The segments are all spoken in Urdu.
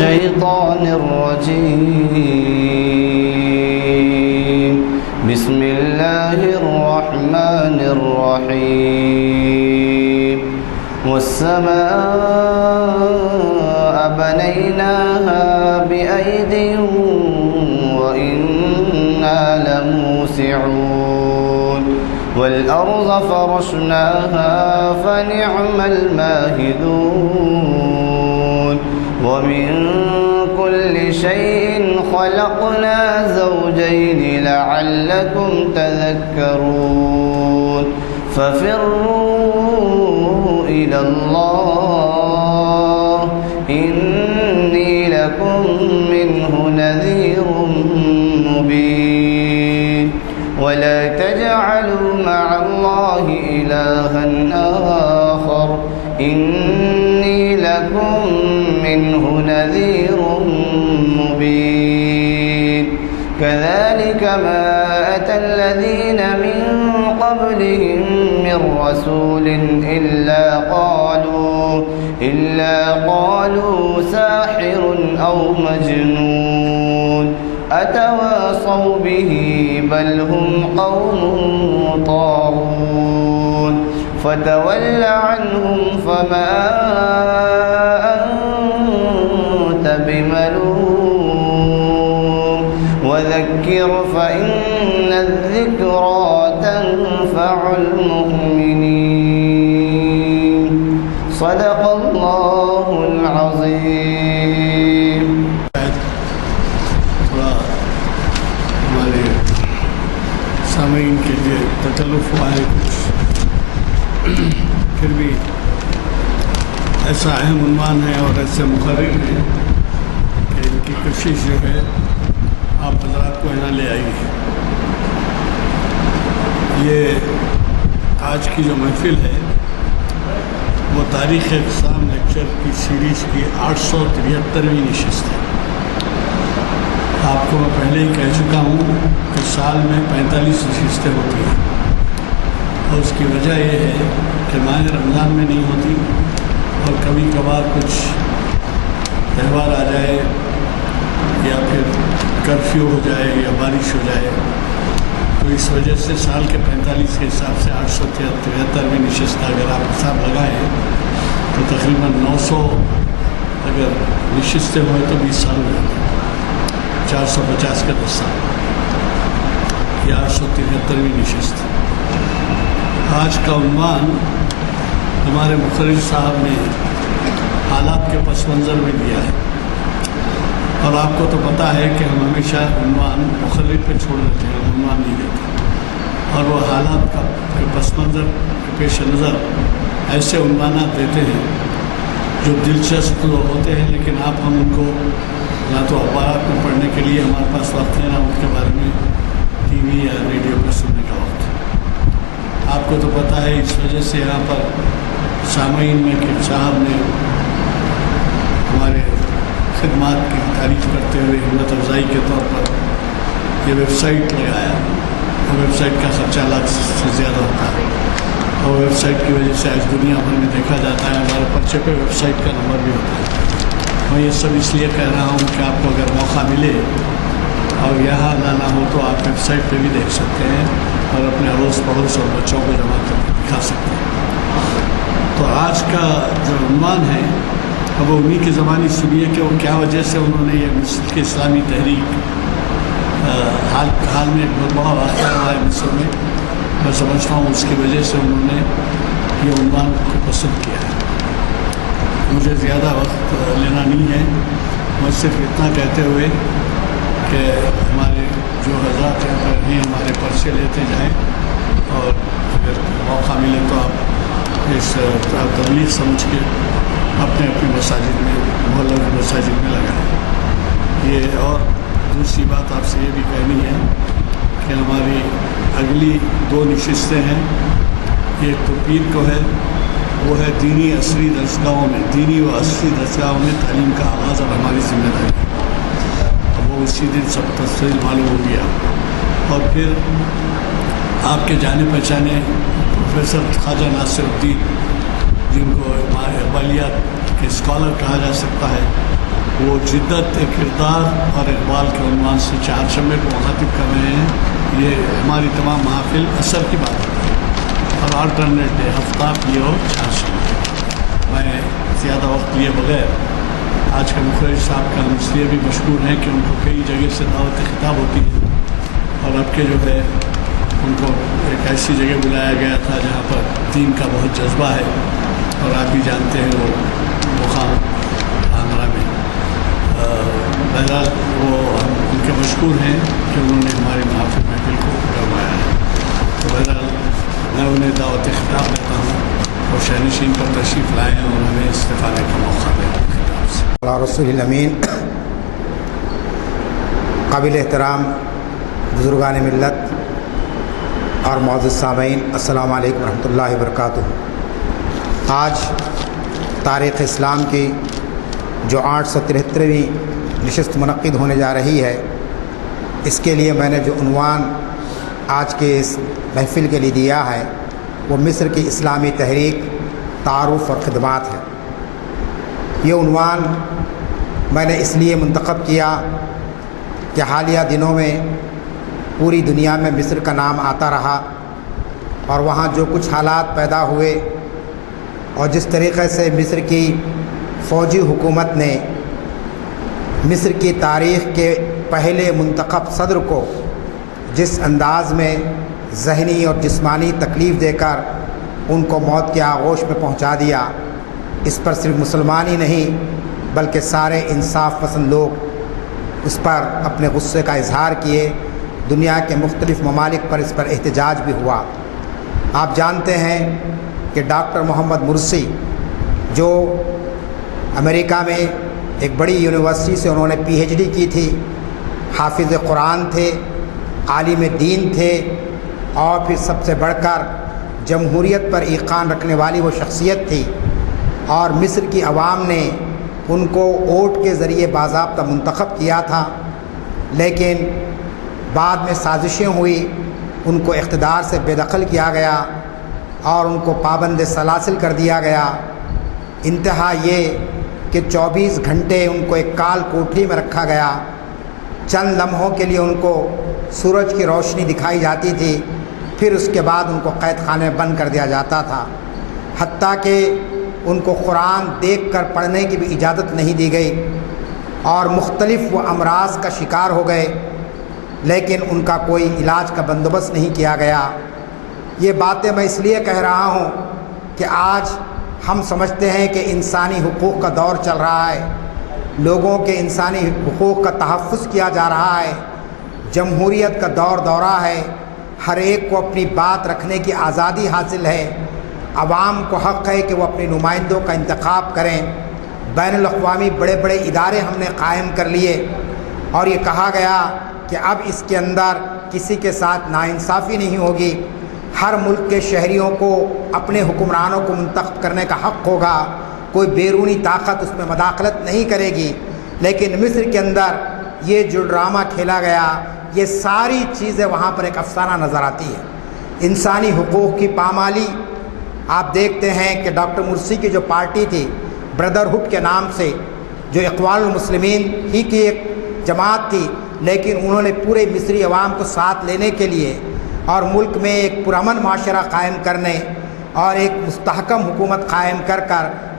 الشيطان الرجيم. بسم الله الرحمن الرحيم. والسماء بنيناها بأيد وإنا لموسعون. والأرض فرشناها فنعم الماهدون. ومن كل شيء خلقنا زوجين لعلكم تذكرون. ففروا إلى الله إني لكم منه نذير مبين. ولا تجعلوا مع الله إلها آخر إني لكم منه نذير مبين. كذلك ما أتى الذين من قبلهم من رسول إلا قالوا ساحر أو مجنون أتواصوا به بل هم قوم طاغون. فتول عنهم فما أنت بملوم وذكر فإن الذكرى تنفع المؤمنين. صدق الله العظيم. ہمارے سامعین کے لیے تکلف ہوا ہے کچھ، پھر بھی ایسا اہم عنوان ہے اور ایسے مقرر ہیں کہ ان کی کوشش جو ہے آپ حضرات کو یہاں لے آئی ہے. یہ آج کی جو محفل ہے وہ تاریخ اقسام لیکچر کی سیریز کی 873ویں نشست ہے. آپ کو میں پہلے ہی کہہ چکا ہوں کہ سال میں 45 نشستیں ہوتی ہیں، اور اس کی وجہ یہ ہے کہ ماہ رمضان میں نہیں ہوتی اور کبھی کبھار کچھ تہوار آ جائے یا پھر کرفیو ہو جائے یا بارش ہو جائے، تو اس وجہ سے سال کے 45 کے حساب سے 873ویں نشست اگر آپ حساب لگائیں تو تقریباً 900 اگر نشستیں ہوئے تو 20 سال ہو جاتے ہیں، 450 کا 10 سال. یہ 873ویں نشست. آج کا عنوان ہمارے مقرر صاحب نے حالات کے پس منظر میں دیا ہے، اور آپ کو تو پتہ ہے کہ ہم ہمیشہ عنوان مقرر پہ چھوڑ دیتے ہیں، عنوان نہیں دیتے، اور وہ حالات کا پس منظر کے پیش نظر ایسے عنوانات دیتے ہیں جو دلچسپ تو ہوتے ہیں، لیکن ہم ان کو نہ تو اخبارات میں پڑھنے کے لیے ہمارے پاس وقت ہے، نہ ان کے بارے میں ٹی وی یا ریڈیو پہ سننے کا وقت. آپ کو تو پتہ ہے، اس وجہ سے یہاں پر سامعین میں کہ صاحب نے ہمارے خدمات کی تعریف کرتے ہوئے ہمت افزائی کے طور پر یہ ویب سائٹ لگایا. اور ویب سائٹ کا خرچہ لاکھ سے زیادہ ہوتا ہے، اور ویب سائٹ کی وجہ سے آج دنیا بھر میں دیکھا جاتا ہے. ہمارے پرچے پہ ویب سائٹ کا نمبر بھی ہوتا ہے. میں یہ سب اس لیے کہہ رہا ہوں کہ آپ کو اگر موقع ملے اور یہاں لانا ہو تو آپ ویب سائٹ پہ بھی دیکھ سکتے ہیں اور اپنے اڑوس پڑوس اور بچوں کو جمع کر دکھا سکتے ہیں. تو آج کا جو عنوان ہے اب وہ انہیں کی زبانی سنیے کہ وہ کیا وجہ سے انہوں نے یہ مصر کی اسلامی تحریک حال میں ایک بہت بڑا واقعہ ہوا ہے مصر میں. میں سمجھتا ہوں اس کی وجہ سے انہوں نے یہ عنوان کو پسند کیا ہے. مجھے زیادہ وقت لینا نہیں ہے، میں صرف اتنا کہتے ہوئے کہ ہمارے جو حضرات ہیں ہمارے پرچے لیتے جائیں، اور اگر موقع ملے تو آپ اس تبلیغ سمجھ کے اپنے مساجد میں، محلہ کی مساجد میں لگائیں. یہ اور دوسری بات آپ سے یہ بھی کہنی ہے کہ ہماری اگلی 2 نشستیں ہیں. ایک تو پیر کو ہے، وہ ہے دینی و عصری درسگاہوں میں تعلیم کا آغاز اور ہماری ذمہ داری. وہ اسی دن سب تفصیل معلوم ہو گیا. اور پھر آپ کے جانے پہچانے پروفیسر خواجہ ناصر الدین، جن کو اقبالیات کے اسکالر کہا جا سکتا ہے، وہ جدت کردار اور اقبال کے عنوان سے چہارشنبے کو مخاطب کر رہے ہیں. یہ ہماری تمام محافل اثر کی بات ہوتی ہے اور آلٹرنیٹ ڈے ہفتہ یہ اور چہارشنبے. میں زیادہ وقت لیے بغیر آج کے مخرج صاحب کا ہم اس لیے بھی مشکور ہیں کہ ان کو کئی جگہ سے دعوت خطاب ہوتی ہے اور اب کے جو ہے ان کو ایک ایسی جگہ بلایا گیا تھا جہاں پر دین کا بہت جذبہ ہے اور آپ بھی جانتے ہیں وہ مقام آندھرا میں. بہرحال وہ ہم ان کے مشکور ہیں کہ انہوں نے ہماری محافل محفل کو کروایا ہے. تو بہرحال میں انہیں دعوت خطاب دیتا ہوں اور شہنشین پر تشریف لائے ہیں اور ہمیں استفادے کا موقع دیں. خطاب سے رسول الامین. قابل احترام بزرگان ملت اور معزز سامعین، السلام علیکم ورحمۃ اللہ وبرکاتہ. آج تاریخ اسلام کی جو 873ویں نشست منعقد ہونے جا رہی ہے، اس کے لیے میں نے جو عنوان آج کے اس محفل کے لیے دیا ہے وہ مصر کی اسلامی تحریک، تعارف اور خدمات ہے. یہ عنوان میں نے اس لیے منتخب کیا کہ حالیہ دنوں میں پوری دنیا میں مصر کا نام آتا رہا اور وہاں جو کچھ حالات پیدا ہوئے اور جس طریقے سے مصر کی فوجی حکومت نے مصر کی تاریخ کے پہلے منتخب صدر کو جس انداز میں ذہنی اور جسمانی تکلیف دے کر ان کو موت کے آغوش میں پہنچا دیا، اس پر صرف مسلمان ہی نہیں بلکہ سارے انصاف پسند لوگ اس پر اپنے غصے کا اظہار کیے. دنیا کے مختلف ممالک پر اس پر احتجاج بھی ہوا. آپ جانتے ہیں کہ ڈاکٹر محمد مرسی جو امریکہ میں ایک بڑی یونیورسٹی سے انہوں نے PhD کی تھی، حافظ قرآن تھے، عالم دین تھے اور پھر سب سے بڑھ کر جمہوریت پر ایقان رکھنے والی وہ شخصیت تھی اور مصر کی عوام نے ان کو ووٹ کے ذریعے باضابطہ منتخب کیا تھا. لیکن بعد میں سازشیں ہوئی، ان کو اقتدار سے بے دخل کیا گیا اور ان کو پابند سلاسل کر دیا گیا. انتہا یہ کہ 24 گھنٹے ان کو ایک کال کوٹری میں رکھا گیا. چند لمحوں کے لیے ان کو سورج کی روشنی دکھائی جاتی تھی، پھر اس کے بعد ان کو قید خانے میں بند کر دیا جاتا تھا. حتیٰ کہ ان کو قرآن دیکھ کر پڑھنے کی بھی اجازت نہیں دی گئی اور مختلف وہ امراض کا شکار ہو گئے، لیکن ان کا کوئی علاج کا بندوبست نہیں کیا گیا. یہ باتیں میں اس لیے کہہ رہا ہوں کہ آج ہم سمجھتے ہیں کہ انسانی حقوق کا دور چل رہا ہے، لوگوں کے انسانی حقوق کا تحفظ کیا جا رہا ہے، جمہوریت کا دورہ ہے، ہر ایک کو اپنی بات رکھنے کی آزادی حاصل ہے، عوام کو حق ہے کہ وہ اپنے نمائندوں کا انتخاب کریں. بین الاقوامی بڑے بڑے ادارے ہم نے قائم کر لیے اور یہ کہا گیا کہ اب اس کے اندر کسی کے ساتھ ناانصافی نہیں ہوگی، ہر ملک کے شہریوں کو اپنے حکمرانوں کو منتخب کرنے کا حق ہوگا، کوئی بیرونی طاقت اس میں مداخلت نہیں کرے گی. لیکن مصر کے اندر یہ جو ڈرامہ کھیلا گیا، یہ ساری چیزیں وہاں پر ایک افسانہ نظر آتی ہے. انسانی حقوق کی پامالی آپ دیکھتے ہیں کہ ڈاکٹر مرسی کی جو پارٹی تھی بردرہڈ کے نام سے، جو اقوام المسلمین ہی کی ایک جماعت تھی، لیکن انہوں نے پورے مصری عوام کو ساتھ لینے کے لیے اور ملک میں ایک پرامن معاشرہ قائم کرنے اور ایک مستحکم حکومت قائم کر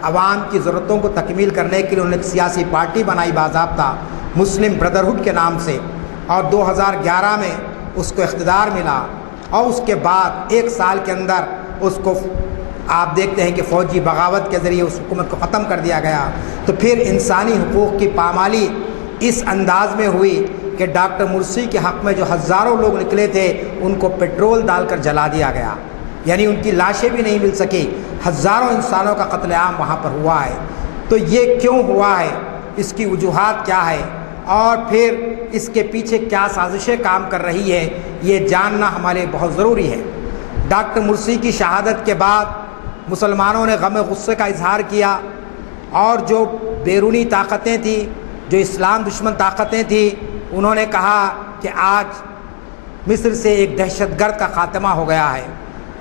عوام کی ضرورتوں کو تکمیل کرنے کے لیے انہوں نے ایک سیاسی پارٹی بنائی باضابطہ مسلم بردرہڈ کے نام سے، اور 2011 میں اس کو اقتدار ملا اور اس کے بعد 1 سال کے اندر اس کو آپ دیکھتے ہیں کہ فوجی بغاوت کے ذریعے اس حکومت کو ختم کر دیا گیا. تو پھر انسانی حقوق کی پامالی اس انداز میں ہوئی کہ ڈاکٹر مرسی کے حق میں جو ہزاروں لوگ نکلے تھے ان کو پیٹرول ڈال کر جلا دیا گیا، یعنی ان کی لاشیں بھی نہیں مل سکی. ہزاروں انسانوں کا قتل عام وہاں پر ہوا ہے. تو یہ کیوں ہوا ہے، اس کی وجوہات کیا ہے اور پھر اس کے پیچھے کیا سازشیں کام کر رہی ہے، یہ جاننا ہمارے لیے بہت ضروری ہے. ڈاکٹر مرسی کی شہادت کے بعد مسلمانوں نے غم غصے کا اظہار کیا اور جو بیرونی طاقتیں تھیں، جو اسلام دشمن طاقتیں تھیں، انہوں نے کہا کہ آج مصر سے ایک دہشت گرد کا خاتمہ ہو گیا ہے.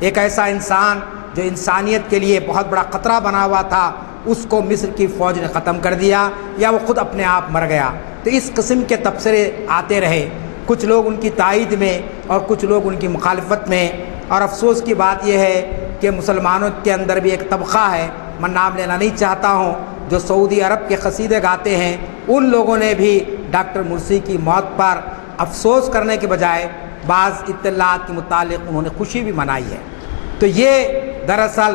ایک ایسا انسان جو انسانیت کے لیے بہت بڑا خطرہ بنا ہوا تھا، اس کو مصر کی فوج نے ختم کر دیا یا وہ خود اپنے آپ مر گیا۔ تو اس قسم کے تبصرے آتے رہے، کچھ لوگ ان کی تائید میں اور کچھ لوگ ان کی مخالفت میں۔ اور افسوس کی بات یہ ہے کہ مسلمانوں کے اندر بھی ایک طبقہ ہے، میں نام لینا نہیں چاہتا ہوں، جو سعودی عرب کے قصیدے گاتے ہیں، ان لوگوں نے بھی ڈاکٹر مرسی کی موت پر افسوس کرنے کے بجائے بعض اطلاعات کے متعلق انہوں نے خوشی بھی منائی ہے۔ تو یہ دراصل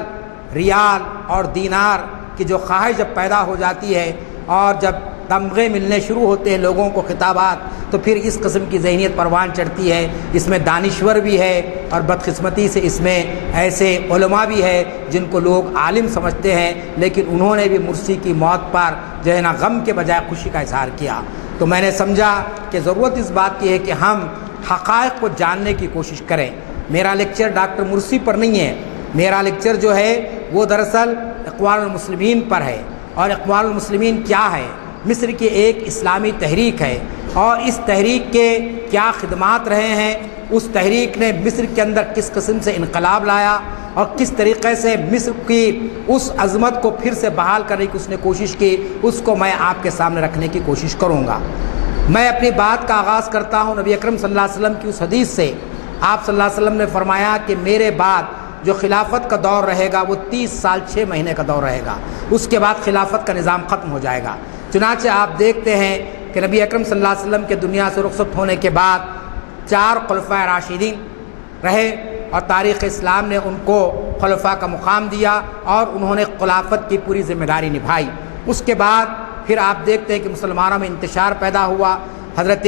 ریال اور دینار کی جو خواہش جب پیدا ہو جاتی ہے اور جب تمغے ملنے شروع ہوتے ہیں لوگوں کو، خطابات، تو پھر اس قسم کی ذہنیت پروان چڑھتی ہے۔ اس میں دانشور بھی ہے اور بدقسمتی سے اس میں ایسے علماء بھی ہے جن کو لوگ عالم سمجھتے ہیں، لیکن انہوں نے بھی مرسی کی موت پر جو ہے نا غم کے بجائے خوشی کا اظہار کیا۔ تو میں نے سمجھا کہ ضرورت اس بات کی ہے کہ ہم حقائق کو جاننے کی کوشش کریں۔ میرا لیکچر ڈاکٹر مرسی پر نہیں ہے، میرا لیکچر جو ہے وہ دراصل اقوام المسلمین پر ہے۔ اور اقوام المسلمین کیا ہے؟ مصر کی ایک اسلامی تحریک ہے، اور اس تحریک کے کیا خدمات رہے ہیں، اس تحریک نے مصر کے اندر کس قسم سے انقلاب لایا اور کس طریقے سے مصر کی اس عظمت کو پھر سے بحال کرنے کی اس نے کوشش کی، اس کو میں آپ کے سامنے رکھنے کی کوشش کروں گا۔ میں اپنی بات کا آغاز کرتا ہوں نبی اکرم صلی اللہ علیہ وسلم کی اس حدیث سے۔ آپ صلی اللہ علیہ وسلم نے فرمایا کہ میرے بعد جو خلافت کا دور رہے گا وہ 30 سال 6 مہینے کا دور رہے گا، اس کے بعد خلافت کا نظام ختم ہو جائے گا۔ چنانچہ آپ دیکھتے ہیں کہ نبی اکرم صلی اللہ علیہ وسلم کے دنیا سے رخصت ہونے کے بعد 4 خلفائے راشدین رہے، اور تاریخ اسلام نے ان کو خلفاء کا مقام دیا اور انہوں نے خلافت کی پوری ذمہ داری نبھائی۔ اس کے بعد پھر آپ دیکھتے ہیں کہ مسلمانوں میں انتشار پیدا ہوا۔ حضرت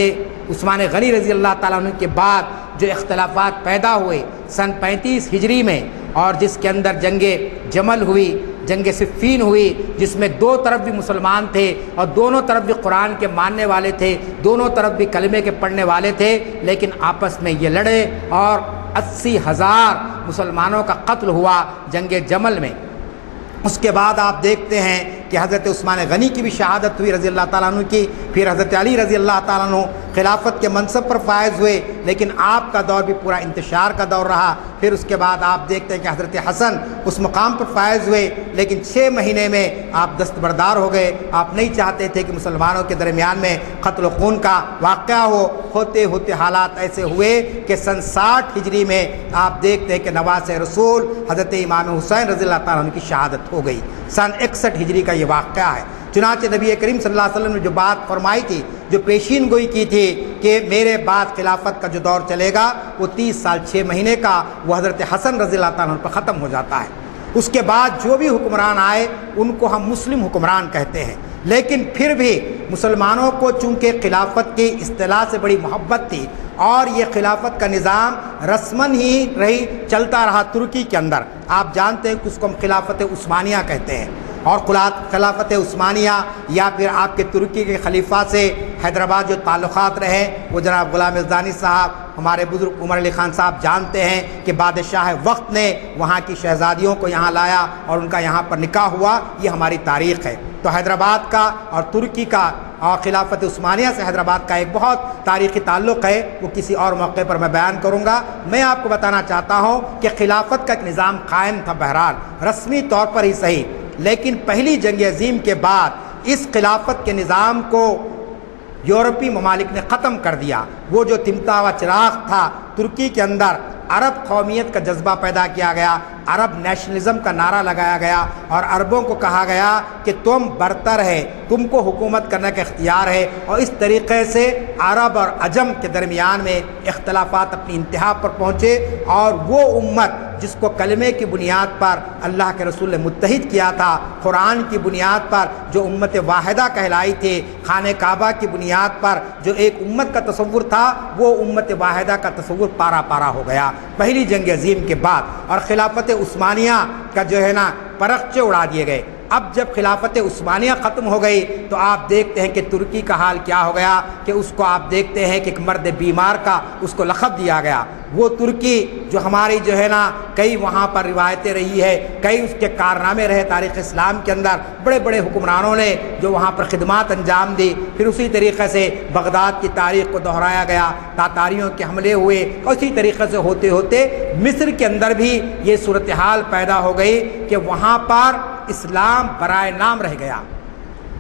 عثمان غنی رضی اللہ تعالیٰ عنہ کے بعد جو اختلافات پیدا ہوئے سن 35 ہجری میں، اور جس کے اندر جنگ جمل ہوئی، جنگ صفین ہوئی، جس میں 2 طرف بھی مسلمان تھے اور دونوں طرف بھی قرآن کے ماننے والے تھے، دونوں طرف بھی کلمے کے پڑھنے والے تھے، لیکن آپس میں یہ لڑے اور 80,000 مسلمانوں کا قتل ہوا جنگ جمل میں۔ اس کے بعد آپ دیکھتے ہیں کہ حضرت عثمان غنی کی بھی شہادت ہوئی رضی اللہ تعالیٰ عنہ کی، پھر حضرت علی رضی اللہ تعالیٰ عنہ خلافت کے منصب پر فائز ہوئے، لیکن آپ کا دور بھی پورا انتشار کا دور رہا۔ پھر اس کے بعد آپ دیکھتے ہیں کہ حضرت حسن اس مقام پر فائز ہوئے، لیکن 6 مہینے میں آپ دستبردار ہو گئے۔ آپ نہیں چاہتے تھے کہ مسلمانوں کے درمیان میں قتل و خون کا واقعہ ہو، ہوتے ہوتے حالات ایسے ہوئے کہ سن 60 ہجری میں آپ دیکھتے ہیں کہ نواز رسول حضرت امام حسین رضی اللہ تعالیٰ عنہ کی شہادت ہو گئی۔ سن 61 ہجری کا یہ واقعہ ہے۔ چنانچہ نبی کریم صلی اللہ علیہ وسلم نے جو بات فرمائی تھی، جو پیشین گوئی کی تھی کہ میرے بعد خلافت کا جو دور چلے گا وہ 30 سال 6 مہینے کا، وہ حضرت حسن رضی اللہ تعالیٰ عنہ پر ختم ہو جاتا ہے۔ اس کے بعد جو بھی حکمران آئے ان کو ہم مسلم حکمران کہتے ہیں، لیکن پھر بھی مسلمانوں کو چونکہ خلافت کی اصطلاح سے بڑی محبت تھی، اور یہ خلافت کا نظام رسماً ہی رہی چلتا رہا ترکی کے اندر۔ آپ جانتے ہیں کہ اس کو ہم خلافت عثمانیہ کہتے ہیں، اور خلافت عثمانیہ یا پھر آپ کے ترکی کے خلیفہ سے حیدرآباد جو تعلقات رہے، وہ جناب غلام یزدانی صاحب، ہمارے بزرگ عمر علی خان صاحب جانتے ہیں کہ بادشاہ وقت نے وہاں کی شہزادیوں کو یہاں لایا اور ان کا یہاں پر نکاح ہوا، یہ ہماری تاریخ ہے۔ تو حیدرآباد کا اور ترکی کا اور خلافت عثمانیہ سے حیدرآباد کا ایک بہت تاریخی تعلق ہے، وہ کسی اور موقع پر میں بیان کروں گا۔ میں آپ کو بتانا چاہتا ہوں کہ خلافت کا ایک نظام قائم تھا، بہرحال رسمی طور پر ہی صحیح، لیکن پہلی جنگ عظیم کے بعد اس خلافت کے نظام کو یورپی ممالک نے ختم کر دیا۔ وہ جو تمتا ہوا چراغ تھا ترکی کے اندر، عرب قومیت کا جذبہ پیدا کیا گیا، عرب نیشنلزم کا نعرہ لگایا گیا، اور عربوں کو کہا گیا کہ تم برتر ہے، تم کو حکومت کرنے کا اختیار ہے، اور اس طریقے سے عرب اور عجم کے درمیان میں اختلافات اپنی انتہا پر پہنچے، اور وہ امت جس کو کلمے کی بنیاد پر اللہ کے رسول نے متحد کیا تھا، قرآن کی بنیاد پر جو امت واحدہ کہلائی تھی، خانہ کعبہ کی بنیاد پر جو ایک امت کا تصور تھا، وہ امت واحدہ کا تصور پارا پارا ہو گیا پہلی جنگ عظیم کے بعد، اور خلافت عثمانیہ کا جو ہے نا پرخچے اڑا دیے گئے۔ اب جب خلافت عثمانیہ ختم ہو گئی تو آپ دیکھتے ہیں کہ ترکی کا حال کیا ہو گیا، کہ اس کو آپ دیکھتے ہیں کہ ایک مرد بیمار کا اس کو لقب دیا گیا۔ وہ ترکی جو ہماری جو ہے نا کئی وہاں پر روایتیں رہی ہے، کئی اس کے کارنامے رہے تاریخ اسلام کے اندر، بڑے بڑے حکمرانوں نے جو وہاں پر خدمات انجام دی۔ پھر اسی طریقے سے بغداد کی تاریخ کو دہرایا گیا، تاتاریوں کے حملے ہوئے، اور اسی طریقے سے ہوتے ہوتے مصر کے اندر بھی یہ صورتحال پیدا ہو گئی کہ وہاں پر اسلام برائے نام رہ گیا،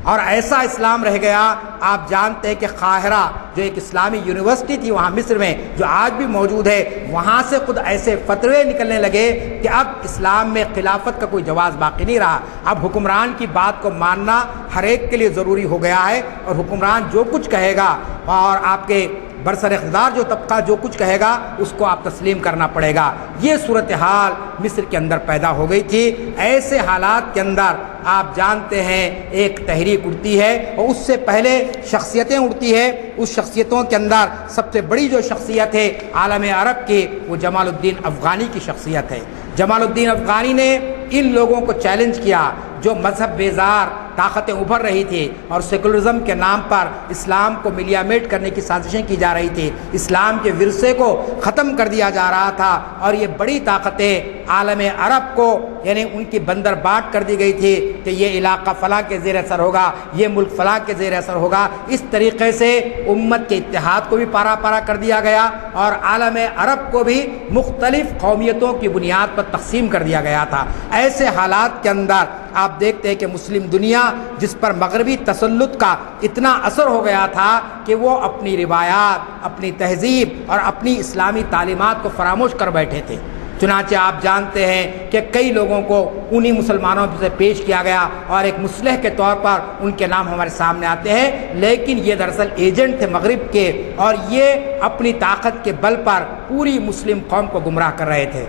اور ایسا اسلام رہ گیا. آپ جانتے ہیں کہ قاہرہ جو ایک اسلامی یونیورسٹی تھی وہاں مصر میں، جو آج بھی موجود ہے، وہاں سے خود ایسے فتوے نکلنے لگے کہ اب اسلام میں خلافت کا کوئی جواز باقی نہیں رہا. اب حکمران کی بات کو ماننا ہر ایک کے لیے ضروری ہو گیا ہے، اور حکمران جو کچھ کہے گا اور آپ کے برسر اقتدار جو طبقہ جو کچھ کہے گا اس کو آپ تسلیم کرنا پڑے گا. یہ صورتحال مصر کے اندر پیدا ہو گئی تھی. ایسے حالات کے اندر آپ جانتے ہیں ایک تحریک اٹھتی ہے، اور اس سے پہلے شخصیتیں اٹھتی ہے. اس شخصیتوں کے اندر سب سے بڑی جو شخصیت ہے عالم عرب کی، وہ جمال الدین افغانی کی شخصیت ہے. جمال الدین افغانی نے ان لوگوں کو چیلنج کیا جو مذہب بیزار طاقتیں ابھر رہی تھی اور سیکولرزم کے نام پر اسلام کو ملیامیٹ کرنے کی سازشیں کی جا رہی تھی، اسلام کے ورثے کو ختم کر دیا جا رہا تھا، اور یہ بڑی طاقتیں عالم عرب کو یعنی ان کی بندر بانٹ کر دی گئی تھی کہ یہ علاقہ فلاں کے زیر اثر ہوگا، یہ ملک فلاں کے زیر اثر ہوگا. اس طریقے سے امت کے اتحاد کو بھی پارا پارا کر دیا گیا، اور عالم عرب کو بھی مختلف قومیتوں کی بنیاد پر تقسیم کر دیا گیا تھا. ایسے حالات کے اندر آپ دیکھتے ہیں کہ مسلم دنیا جس پر مغربی تسلط کا اتنا اثر ہو گیا تھا کہ وہ اپنی روایات، اپنی تہذیب اور اپنی اسلامی تعلیمات کو فراموش کر بیٹھے تھے. چنانچہ آپ جانتے ہیں کہ کئی لوگوں کو انہی مسلمانوں سے پیش کیا گیا، اور ایک مصلح کے طور پر ان کے نام ہمارے سامنے آتے ہیں، لیکن یہ دراصل ایجنٹ تھے مغرب کے، اور یہ اپنی طاقت کے بل پر پوری مسلم قوم کو گمراہ کر رہے تھے.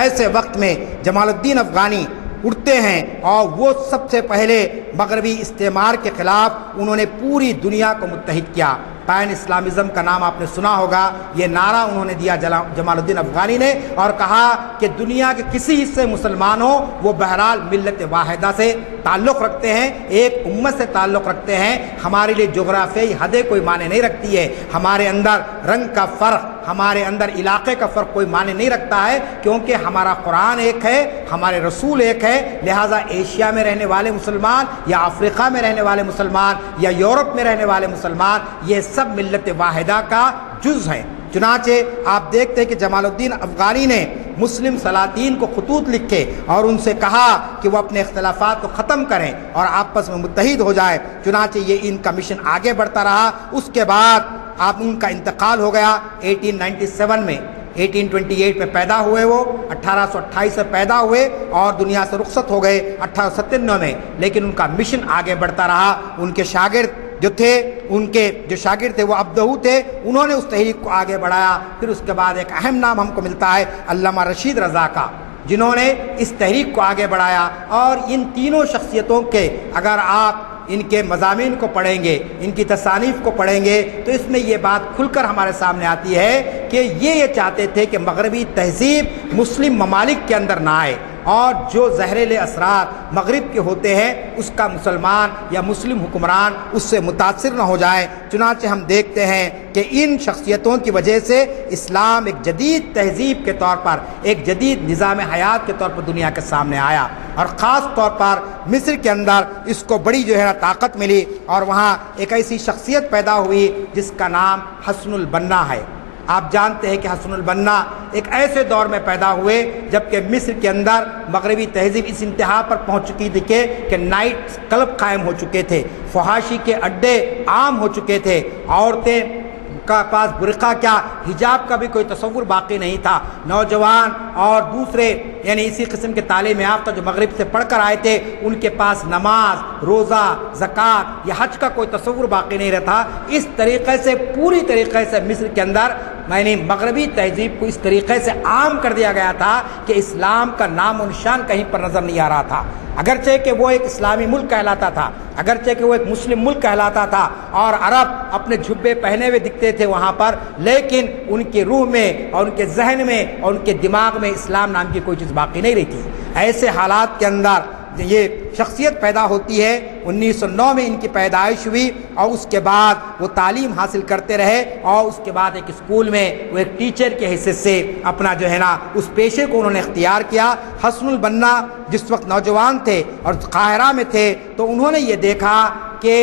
ایسے وقت میں جمال الدین افغانی اٹھتے ہیں، اور وہ سب سے پہلے مغربی استعمار کے خلاف انہوں نے پوری دنیا کو متحد کیا. پین اسلامزم کا نام آپ نے سنا ہوگا. یہ نعرہ انہوں نے دیا جمال الدین افغانی نے، اور کہا کہ دنیا کے کسی حصے مسلمان ہو وہ بہرحال ملت واحدہ سے تعلق رکھتے ہیں، ایک امت سے تعلق رکھتے ہیں. ہمارے لیے جغرافیائی حدیں کوئی معنی نہیں رکھتی ہے، ہمارے اندر رنگ کا فرق، ہمارے اندر علاقے کا فرق کوئی معنی نہیں رکھتا ہے، کیونکہ ہمارا قرآن ایک ہے، ہمارے رسول ایک ہے. لہٰذا ایشیا میں رہنے والے مسلمان یا افریقہ میں رہنے والے مسلمان یا یورپ میں رہنے والے مسلمان، یہ سب ملت واحدہ کا جز ہیں. چنانچہ آپ دیکھتے ہیں کہ جمال الدین افغانی نے مسلم سلاطین کو خطوط لکھے اور ان سے کہا کہ وہ اپنے اختلافات کو ختم کریں اور آپس میں متحد ہو جائے. چنانچہ یہ ان کا مشن آگے بڑھتا رہا. اس کے بعد ان کا انتقال ہو گیا 1897 میں. 1828 میں پیدا ہوئے، وہ 1828 سے پیدا ہوئے اور دنیا سے رخصت ہو گئے 1897 میں. لیکن ان کا مشن آگے بڑھتا رہا. ان کے شاگرد جو تھے، ان کے جو شاگرد تھے وہ عبدہو تھے، انہوں نے اس تحریک کو آگے بڑھایا. پھر اس کے بعد ایک اہم نام ہم کو ملتا ہے علامہ رشید رضا کا، جنہوں نے اس تحریک کو آگے بڑھایا. اور ان تینوں شخصیتوں کے اگر آپ ان کے مضامین کو پڑھیں گے، ان کی تصانیف کو پڑھیں گے، تو اس میں یہ بات کھل کر ہمارے سامنے آتی ہے کہ یہ چاہتے تھے کہ مغربی تہذیب مسلم ممالک کے اندر نہ آئے، اور جو زہریلے اثرات مغرب کے ہوتے ہیں اس کا مسلمان یا مسلم حکمران اس سے متاثر نہ ہو جائے. چنانچہ ہم دیکھتے ہیں کہ ان شخصیتوں کی وجہ سے اسلام ایک جدید تہذیب کے طور پر، ایک جدید نظام حیات کے طور پر دنیا کے سامنے آیا، اور خاص طور پر مصر کے اندر اس کو بڑی جو ہے طاقت ملی، اور وہاں ایک ایسی شخصیت پیدا ہوئی جس کا نام حسن البنا ہے. آپ جانتے ہیں کہ حسن البنا ایک ایسے دور میں پیدا ہوئے جبکہ مصر کے اندر مغربی تہذیب اس انتہا پر پہنچ چکی تھی کہ نائٹ کلب قائم ہو چکے تھے، فحاشی کے اڈے عام ہو چکے تھے، عورتیں کا پاس برقع کیا حجاب کا بھی کوئی تصور باقی نہیں تھا. نوجوان اور دوسرے یعنی اسی قسم کے تعلیم یافتہ جو مغرب سے پڑھ کر آئے تھے، ان کے پاس نماز، روزہ، زکوٰۃ یا حج کا کوئی تصور باقی نہیں رہتا. اس طریقے سے پوری طریقے سے مصر کے اندر یعنی مغربی تہذیب کو اس طریقے سے عام کر دیا گیا تھا کہ اسلام کا نام و نشان کہیں پر نظر نہیں آ رہا تھا. اگرچہ کہ وہ ایک اسلامی ملک کہلاتا تھا، اگرچہ کہ وہ ایک مسلم ملک کہلاتا تھا، اور عرب اپنے جھبے پہنے ہوئے دکھتے تھے وہاں پر، لیکن ان کی روح میں اور ان کے ذہن میں اور ان کے دماغ میں اسلام نام کی کوئی چیز باقی نہیں رہی تھی. ایسے حالات کے اندر یہ شخصیت پیدا ہوتی ہے. 1909 میں ان کی پیدائش ہوئی، اور اس کے بعد وہ تعلیم حاصل کرتے رہے، اور اس کے بعد ایک اسکول میں وہ ایک ٹیچر کے حیثیت سے اپنا جو ہے نا اس پیشے کو انہوں نے اختیار کیا. حسن البنا جس وقت نوجوان تھے اور قاہرہ میں تھے، تو انہوں نے یہ دیکھا کہ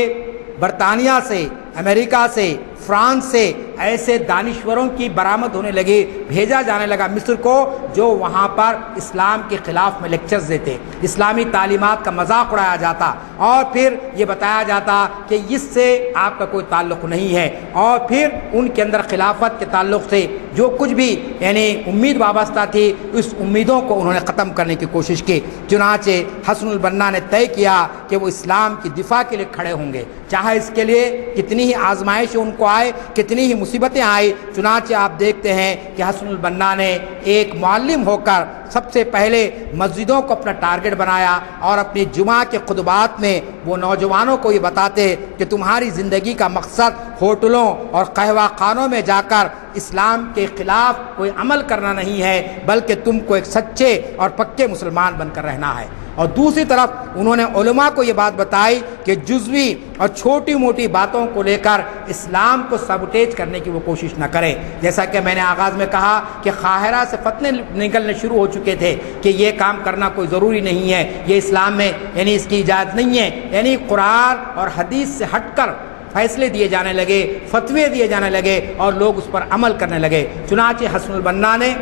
برطانیہ سے، امریکہ سے، فرانس سے ایسے دانشوروں کی برآمد ہونے لگی، بھیجا جانے لگا مصر کو، جو وہاں پر اسلام کے خلاف میں لیکچرز دیتے، اسلامی تعلیمات کا مذاق اڑایا جاتا اور پھر یہ بتایا جاتا کہ اس سے آپ کا کوئی تعلق نہیں ہے، اور پھر ان کے اندر خلافت کے تعلق سے جو کچھ بھی یعنی امید وابستہ تھی، اس امیدوں کو انہوں نے ختم کرنے کی کوشش کی۔ چنانچہ حسن البنا نے طے کیا کہ وہ اسلام کی دفاع کے لیے کھڑے ہوں گے، چاہے اس کے لیے کتنی ہی آزمائشیں ان کو آئے، کتنی ہی مصیبتیں آئی۔ چنانچہ آپ دیکھتے ہیں کہ حسن البنا نے ایک معلم ہو کر سب سے پہلے مسجدوں کو اپنا ٹارگٹ بنایا اور اپنی جمعہ کے خطبات میں وہ نوجوانوں کو یہ بتاتے کہ تمہاری زندگی کا مقصد ہوٹلوں اور قہوہ خانوں میں جا کر اسلام کے خلاف کوئی عمل کرنا نہیں ہے، بلکہ تم کو ایک سچے اور پکے مسلمان بن کر رہنا ہے۔ اور دوسری طرف انہوں نے علماء کو یہ بات بتائی کہ جزوی اور چھوٹی موٹی باتوں کو لے کر اسلام کو سبوٹیج کرنے کی وہ کوشش نہ کرے۔ جیسا کہ میں نے آغاز میں کہا کہ قاہرہ سے فتنے نکلنے شروع ہو چکے تھے کہ یہ کام کرنا کوئی ضروری نہیں ہے، یہ اسلام میں یعنی اس کی اجازت نہیں ہے، یعنی قرآن اور حدیث سے ہٹ کر فیصلے دیے جانے لگے، فتوے دیے جانے لگے اور لوگ اس پر عمل کرنے لگے۔ چنانچہ حسن البنا نے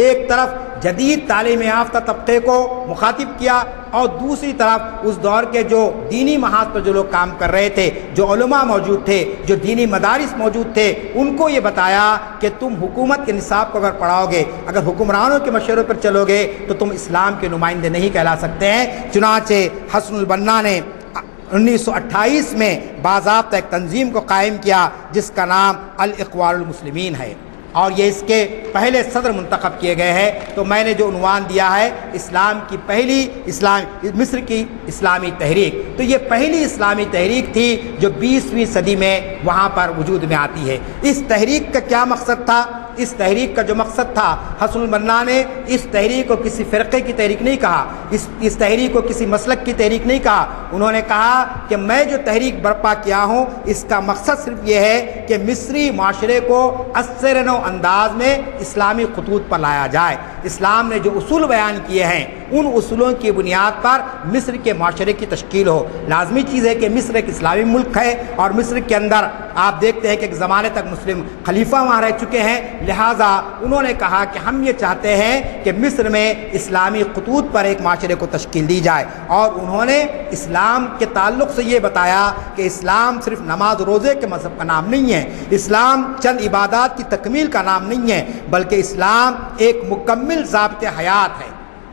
ایک طرف جدید تعلیم یافتہ طبقے کو مخاطب کیا اور دوسری طرف اس دور کے جو دینی محاذ پر جو لوگ کام کر رہے تھے، جو علماء موجود تھے، جو دینی مدارس موجود تھے، ان کو یہ بتایا کہ تم حکومت کے نصاب کو اگر پڑھاؤ گے، اگر حکمرانوں کے مشورے پر چلو گے تو تم اسلام کے نمائندے نہیں کہلا سکتے ہیں۔ چنانچہ حسن البنا نے 1928 میں باضابطہ ایک تنظیم کو قائم کیا جس کا نام الاخوان المسلمین ہے، اور یہ اس کے پہلے صدر منتخب کیے گئے ہیں۔ تو میں نے جو عنوان دیا ہے اسلام کی پہلی مصر کی اسلامی تحریک، تو یہ پہلی اسلامی تحریک تھی جو 20ویں صدی میں وہاں پر وجود میں آتی ہے۔ اس تحریک کا کیا مقصد تھا؟ اس تحریک کا جو مقصد تھا، حسن البنا نے اس تحریک کو کسی فرقے کی تحریک نہیں کہا، اس تحریک کو کسی مسلک کی تحریک نہیں کہا۔ انہوں نے کہا کہ میں جو تحریک برپا کیا ہوں اس کا مقصد صرف یہ ہے کہ مصری معاشرے کو اثر نو انداز میں اسلامی خطوط پر لایا جائے۔ اسلام نے جو اصول بیان کیے ہیں ان اصولوں کی بنیاد پر مصر کے معاشرے کی تشکیل ہو۔ لازمی چیز ہے کہ مصر ایک اسلامی ملک ہے اور مصر کے اندر آپ دیکھتے ہیں کہ ایک زمانے تک مسلم خلیفہ وہاں رہ چکے ہیں، لہٰذا انہوں نے کہا کہ ہم یہ چاہتے ہیں کہ مصر میں اسلامی خطوط پر ایک معاشرے کو تشکیل دی جائے، اور انہوں نے اسلام کے تعلق سے یہ بتایا کہ اسلام صرف نماز روزے کے مذہب کا نام نہیں ہے، اسلام چند عبادات کی تکمیل کا نام نہیں ہے، بلکہ اسلام ایک مکمل ضابط حیات ہے،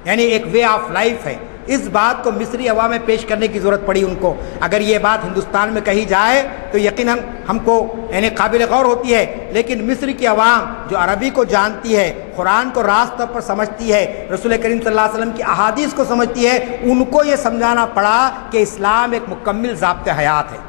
یعنی ایک وے آف لائف ہے۔ اس بات کو مصری عوام میں پیش کرنے کی ضرورت پڑی ان کو۔ اگر یہ بات ہندوستان میں کہی جائے تو یقیناً ہم کو یعنی قابل غور ہوتی ہے، لیکن مصر کی عوام جو عربی کو جانتی ہے، قرآن کو راست طور پر سمجھتی ہے، رسول کریم صلی اللہ علیہ وسلم کی احادیث کو سمجھتی ہے، ان کو یہ سمجھانا پڑا کہ اسلام ایک مکمل ضابط حیات ہے۔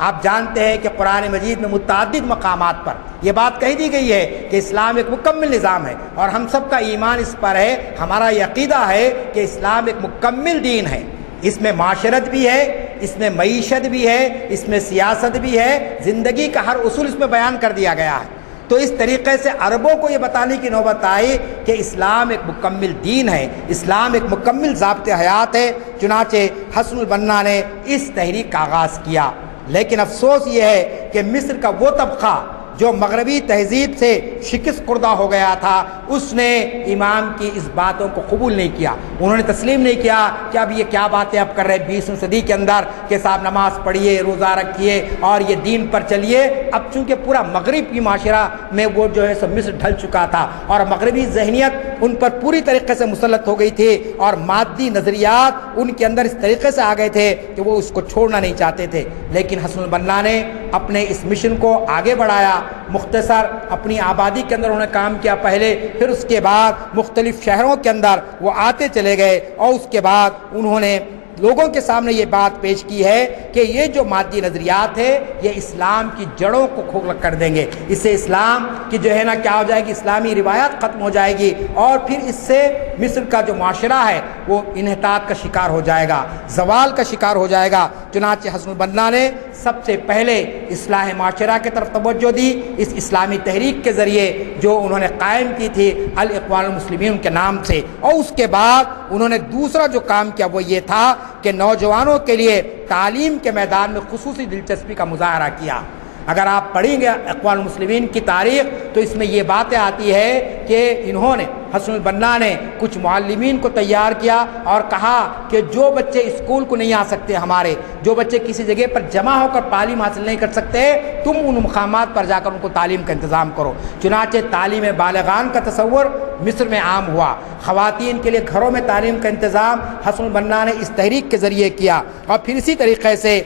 آپ جانتے ہیں کہ قرآن مجید میں متعدد مقامات پر یہ بات کہی دی گئی ہے کہ اسلام ایک مکمل نظام ہے، اور ہم سب کا ایمان اس پر ہے، ہمارا یہ عقیدہ ہے کہ اسلام ایک مکمل دین ہے۔ اس میں معاشرت بھی ہے، اس میں معیشت بھی ہے، اس میں سیاست بھی ہے، زندگی کا ہر اصول اس میں بیان کر دیا گیا ہے۔ تو اس طریقے سے عربوں کو یہ بتانے کی نوبت آئی کہ اسلام ایک مکمل دین ہے، اسلام ایک مکمل ضابط حیات ہے۔ چنانچہ حسن البنا نے اس تحریک کا آغاز کیا، لیکن افسوس یہ ہے کہ مصر کا وہ طبقہ جو مغربی تہذیب سے شکست خوردہ ہو گیا تھا، اس نے امام کی اس باتوں کو قبول نہیں کیا، انہوں نے تسلیم نہیں کیا کہ اب یہ کیا باتیں اب کر رہے 20ویں صدی کے اندر کہ صاحب نماز پڑھیے، روزہ رکھیے اور یہ دین پر چلیے۔ اب چونکہ پورا مغرب کی معاشرہ میں وہ جو ہے سب مصر ڈھل چکا تھا اور مغربی ذہنیت ان پر پوری طریقے سے مسلط ہو گئی تھی، اور مادی نظریات ان کے اندر اس طریقے سے آ گئے تھے کہ وہ اس کو چھوڑنا نہیں چاہتے تھے۔ لیکن حسن البنا نے اپنے اس مشن کو آگے بڑھایا، مختصر اپنی آبادی کے اندر انہوں نے کام کیا پہلے، پھر اس کے بعد مختلف شہروں کے اندر وہ آتے چلے گئے، اور اس کے بعد انہوں نے لوگوں کے سامنے یہ بات پیش کی ہے کہ یہ جو مادی نظریات ہے یہ اسلام کی جڑوں کو کھوکھلا کر دیں گے، اس سے اسلام کی جو ہے نا کیا ہو جائے گی، اسلامی روایات ختم ہو جائے گی، اور پھر اس سے مصر کا جو معاشرہ ہے وہ انحطاط کا شکار ہو جائے گا، زوال کا شکار ہو جائے گا۔ چنانچہ حسن البنا نے سب سے پہلے اصلاح معاشرہ کی طرف توجہ دی، اس اسلامی تحریک کے ذریعے جو انہوں نے قائم کی تھی الاخوان المسلمین کے نام سے، اور اس کے بعد انہوں نے دوسرا جو کام کیا وہ یہ تھا کہ نوجوانوں کے لیے تعلیم کے میدان میں خصوصی دلچسپی کا مظاہرہ کیا۔ اگر آپ پڑھیں گے اقوام المسلمین کی تاریخ تو اس میں یہ باتیں آتی ہے کہ انہوں نے حسن البنا نے کچھ معلمین کو تیار کیا اور کہا کہ جو بچے اسکول کو نہیں آ سکتے، ہمارے جو بچے کسی جگہ پر جمع ہو کر تعلیم حاصل نہیں کر سکتے، تم ان مقامات پر جا کر ان کو تعلیم کا انتظام کرو۔ چنانچہ تعلیم بالغان کا تصور مصر میں عام ہوا، خواتین کے لیے گھروں میں تعلیم کا انتظام حسن البنا نے اس تحریک کے ذریعے کیا۔ اور پھر اسی طریقے سے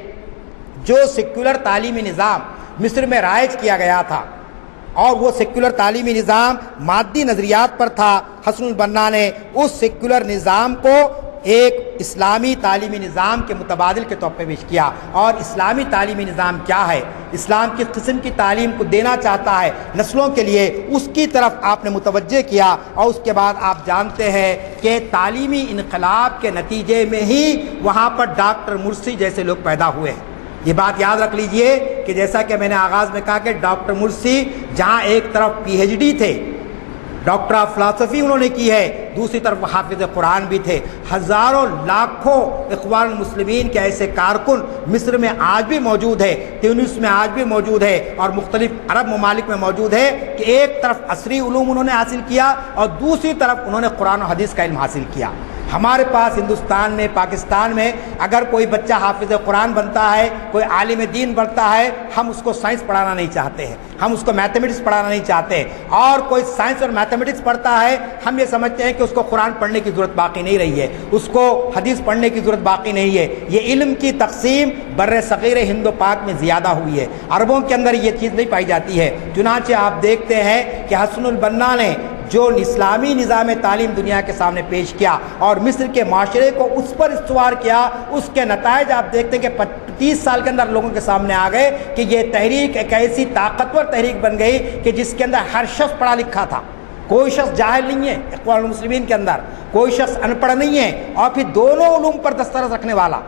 جو سیکولر تعلیمی نظام مصر میں رائج کیا گیا تھا، اور وہ سیکولر تعلیمی نظام مادی نظریات پر تھا، حسن البنا نے اس سیکولر نظام کو ایک اسلامی تعلیمی نظام کے متبادل کے طور پہ پیش کیا۔ اور اسلامی تعلیمی نظام کیا ہے، اسلام کی قسم کی تعلیم کو دینا چاہتا ہے نسلوں کے لیے، اس کی طرف آپ نے متوجہ کیا۔ اور اس کے بعد آپ جانتے ہیں کہ تعلیمی انقلاب کے نتیجے میں ہی وہاں پر ڈاکٹر مرسی جیسے لوگ پیدا ہوئے ہیں۔ یہ بات یاد رکھ لیجئے کہ جیسا کہ میں نے آغاز میں کہا کہ ڈاکٹر مرسی جہاں ایک طرف پی ایچ ڈی تھے، ڈاکٹر آف فلاسفی انہوں نے کی ہے، دوسری طرف حافظ قرآن بھی تھے۔ ہزاروں لاکھوں اخوان المسلمین کے ایسے کارکن مصر میں آج بھی موجود ہے، تیونس میں آج بھی موجود ہے، اور مختلف عرب ممالک میں موجود ہے، کہ ایک طرف عصری علوم انہوں نے حاصل کیا اور دوسری طرف انہوں نے قرآن و حدیث کا علم حاصل کیا۔ ہمارے پاس ہندوستان میں، پاکستان میں اگر کوئی بچہ حافظ قرآن بنتا ہے، کوئی عالم دین بنتا ہے، ہم اس کو سائنس پڑھانا نہیں چاہتے ہیں، ہم اس کو میتھمیٹکس پڑھانا نہیں چاہتے، اور کوئی سائنس اور میتھمیٹکس پڑھتا ہے، ہم یہ سمجھتے ہیں کہ اس کو قرآن پڑھنے کی ضرورت باقی نہیں رہی ہے، اس کو حدیث پڑھنے کی ضرورت باقی نہیں ہے۔ یہ علم کی تقسیم بر صغیر ہند و پاک میں زیادہ ہوئی ہے، عربوں کے اندر یہ چیز نہیں پائی جاتی ہے۔ چنانچہ آپ دیکھتے ہیں کہ حسن البنا نے جو اسلامی نظام تعلیم دنیا کے سامنے پیش کیا اور مصر کے معاشرے کو اس پر استوار کیا، اس کے نتائج آپ دیکھتے ہیں کہ 30 سال کے اندر لوگوں کے سامنے آ گئے کہ یہ تحریک ایک ایسی طاقتور تحریک بن گئی کہ جس کے اندر ہر شخص پڑھا لکھا تھا، کوئی شخص جاہل نہیں ہے اخوان المسلمین کے اندر، کوئی شخص ان پڑھ نہیں ہے، اور پھر دونوں علوم پر دسترس رکھنے والا،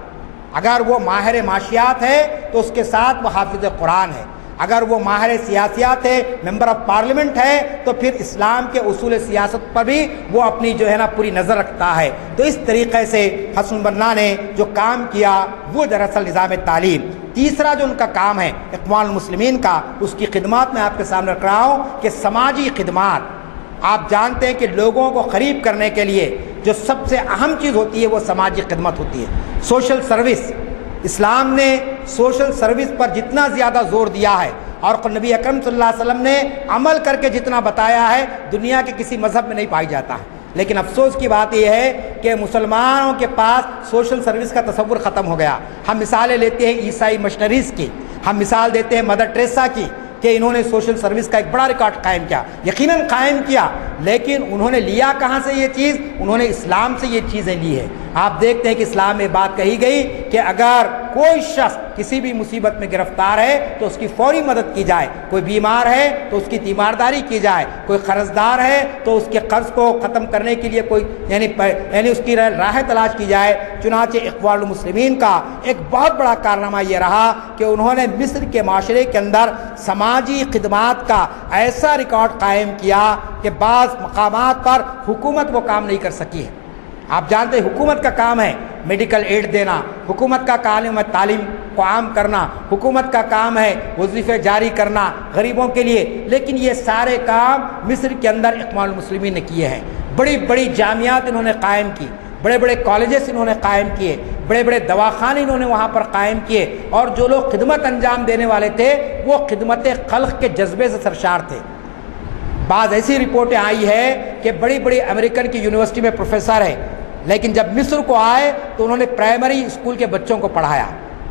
اگر وہ ماہر معاشیات ہے تو اس کے ساتھ وہ حافظ قرآن ہے، اگر وہ ماہر سیاسیات ہے، ممبر آف پارلیمنٹ ہے، تو پھر اسلام کے اصول سیاست پر بھی وہ اپنی جو ہے نا پوری نظر رکھتا ہے۔ تو اس طریقے سے حسن البنا نے جو کام کیا وہ دراصل نظام تعلیم۔ تیسرا جو ان کا کام ہے اقوام المسلمین کا، اس کی خدمات میں آپ کے سامنے رکھ رہا ہوں کہ سماجی خدمات۔ آپ جانتے ہیں کہ لوگوں کو قریب کرنے کے لیے جو سب سے اہم چیز ہوتی ہے وہ سماجی خدمت ہوتی ہے، سوشل سروس۔ اسلام نے سوشل سروس پر جتنا زیادہ زور دیا ہے اور نبی اکرم صلی اللہ علیہ وسلم نے عمل کر کے جتنا بتایا ہے، دنیا کے کسی مذہب میں نہیں پائی جاتا ہے۔ لیکن افسوس کی بات یہ ہے کہ مسلمانوں کے پاس سوشل سروس کا تصور ختم ہو گیا۔ ہم مثالیں لیتے ہیں عیسائی مشنریز کی، ہم مثال دیتے ہیں مدر ٹریسا کی کہ انہوں نے سوشل سروس کا ایک بڑا ریکارڈ قائم کیا، یقیناً قائم کیا، لیکن انہوں نے لیا کہاں سے یہ چیز؟ انہوں نے اسلام سے یہ چیزیں لی ہے۔ آپ دیکھتے ہیں کہ اسلام میں بات کہی گئی کہ اگر کوئی شخص کسی بھی مصیبت میں گرفتار ہے تو اس کی فوری مدد کی جائے، کوئی بیمار ہے تو اس کی تیمارداری کی جائے، کوئی قرض دار ہے تو اس کے قرض کو ختم کرنے کے لیے کوئی یعنی اس کی راہ تلاش کی جائے۔ چنانچہ اقوام المسلمین کا ایک بہت بڑا کارنامہ یہ رہا کہ انہوں نے مصر کے معاشرے کے اندر سماجی خدمات کا ایسا ریکارڈ قائم کیا کہ بعض مقامات پر حکومت وہ کام نہیں کر سکی ہے۔ آپ جانتے ہیں حکومت کا کام ہے میڈیکل ایڈ دینا، حکومت کا کام ہے تعلیم کو عام کرنا، حکومت کا کام ہے وظیفے جاری کرنا غریبوں کے لیے، لیکن یہ سارے کام مصر کے اندر اقوام المسلمین نے کیے ہیں۔ بڑی بڑی جامعات انہوں نے قائم کی، بڑے بڑے کالجز انہوں نے قائم کیے، بڑے بڑے دواخانے انہوں نے وہاں پر قائم کیے، اور جو لوگ خدمت انجام دینے والے تھے وہ خدمت خلق کے جذبے سے سرشار تھے۔ بعض ایسی رپورٹیں آئی ہے کہ بڑی بڑی امریکن کی یونیورسٹی میں پروفیسر ہے، لیکن جب مصر کو آئے تو انہوں نے پرائمری اسکول کے بچوں کو پڑھایا۔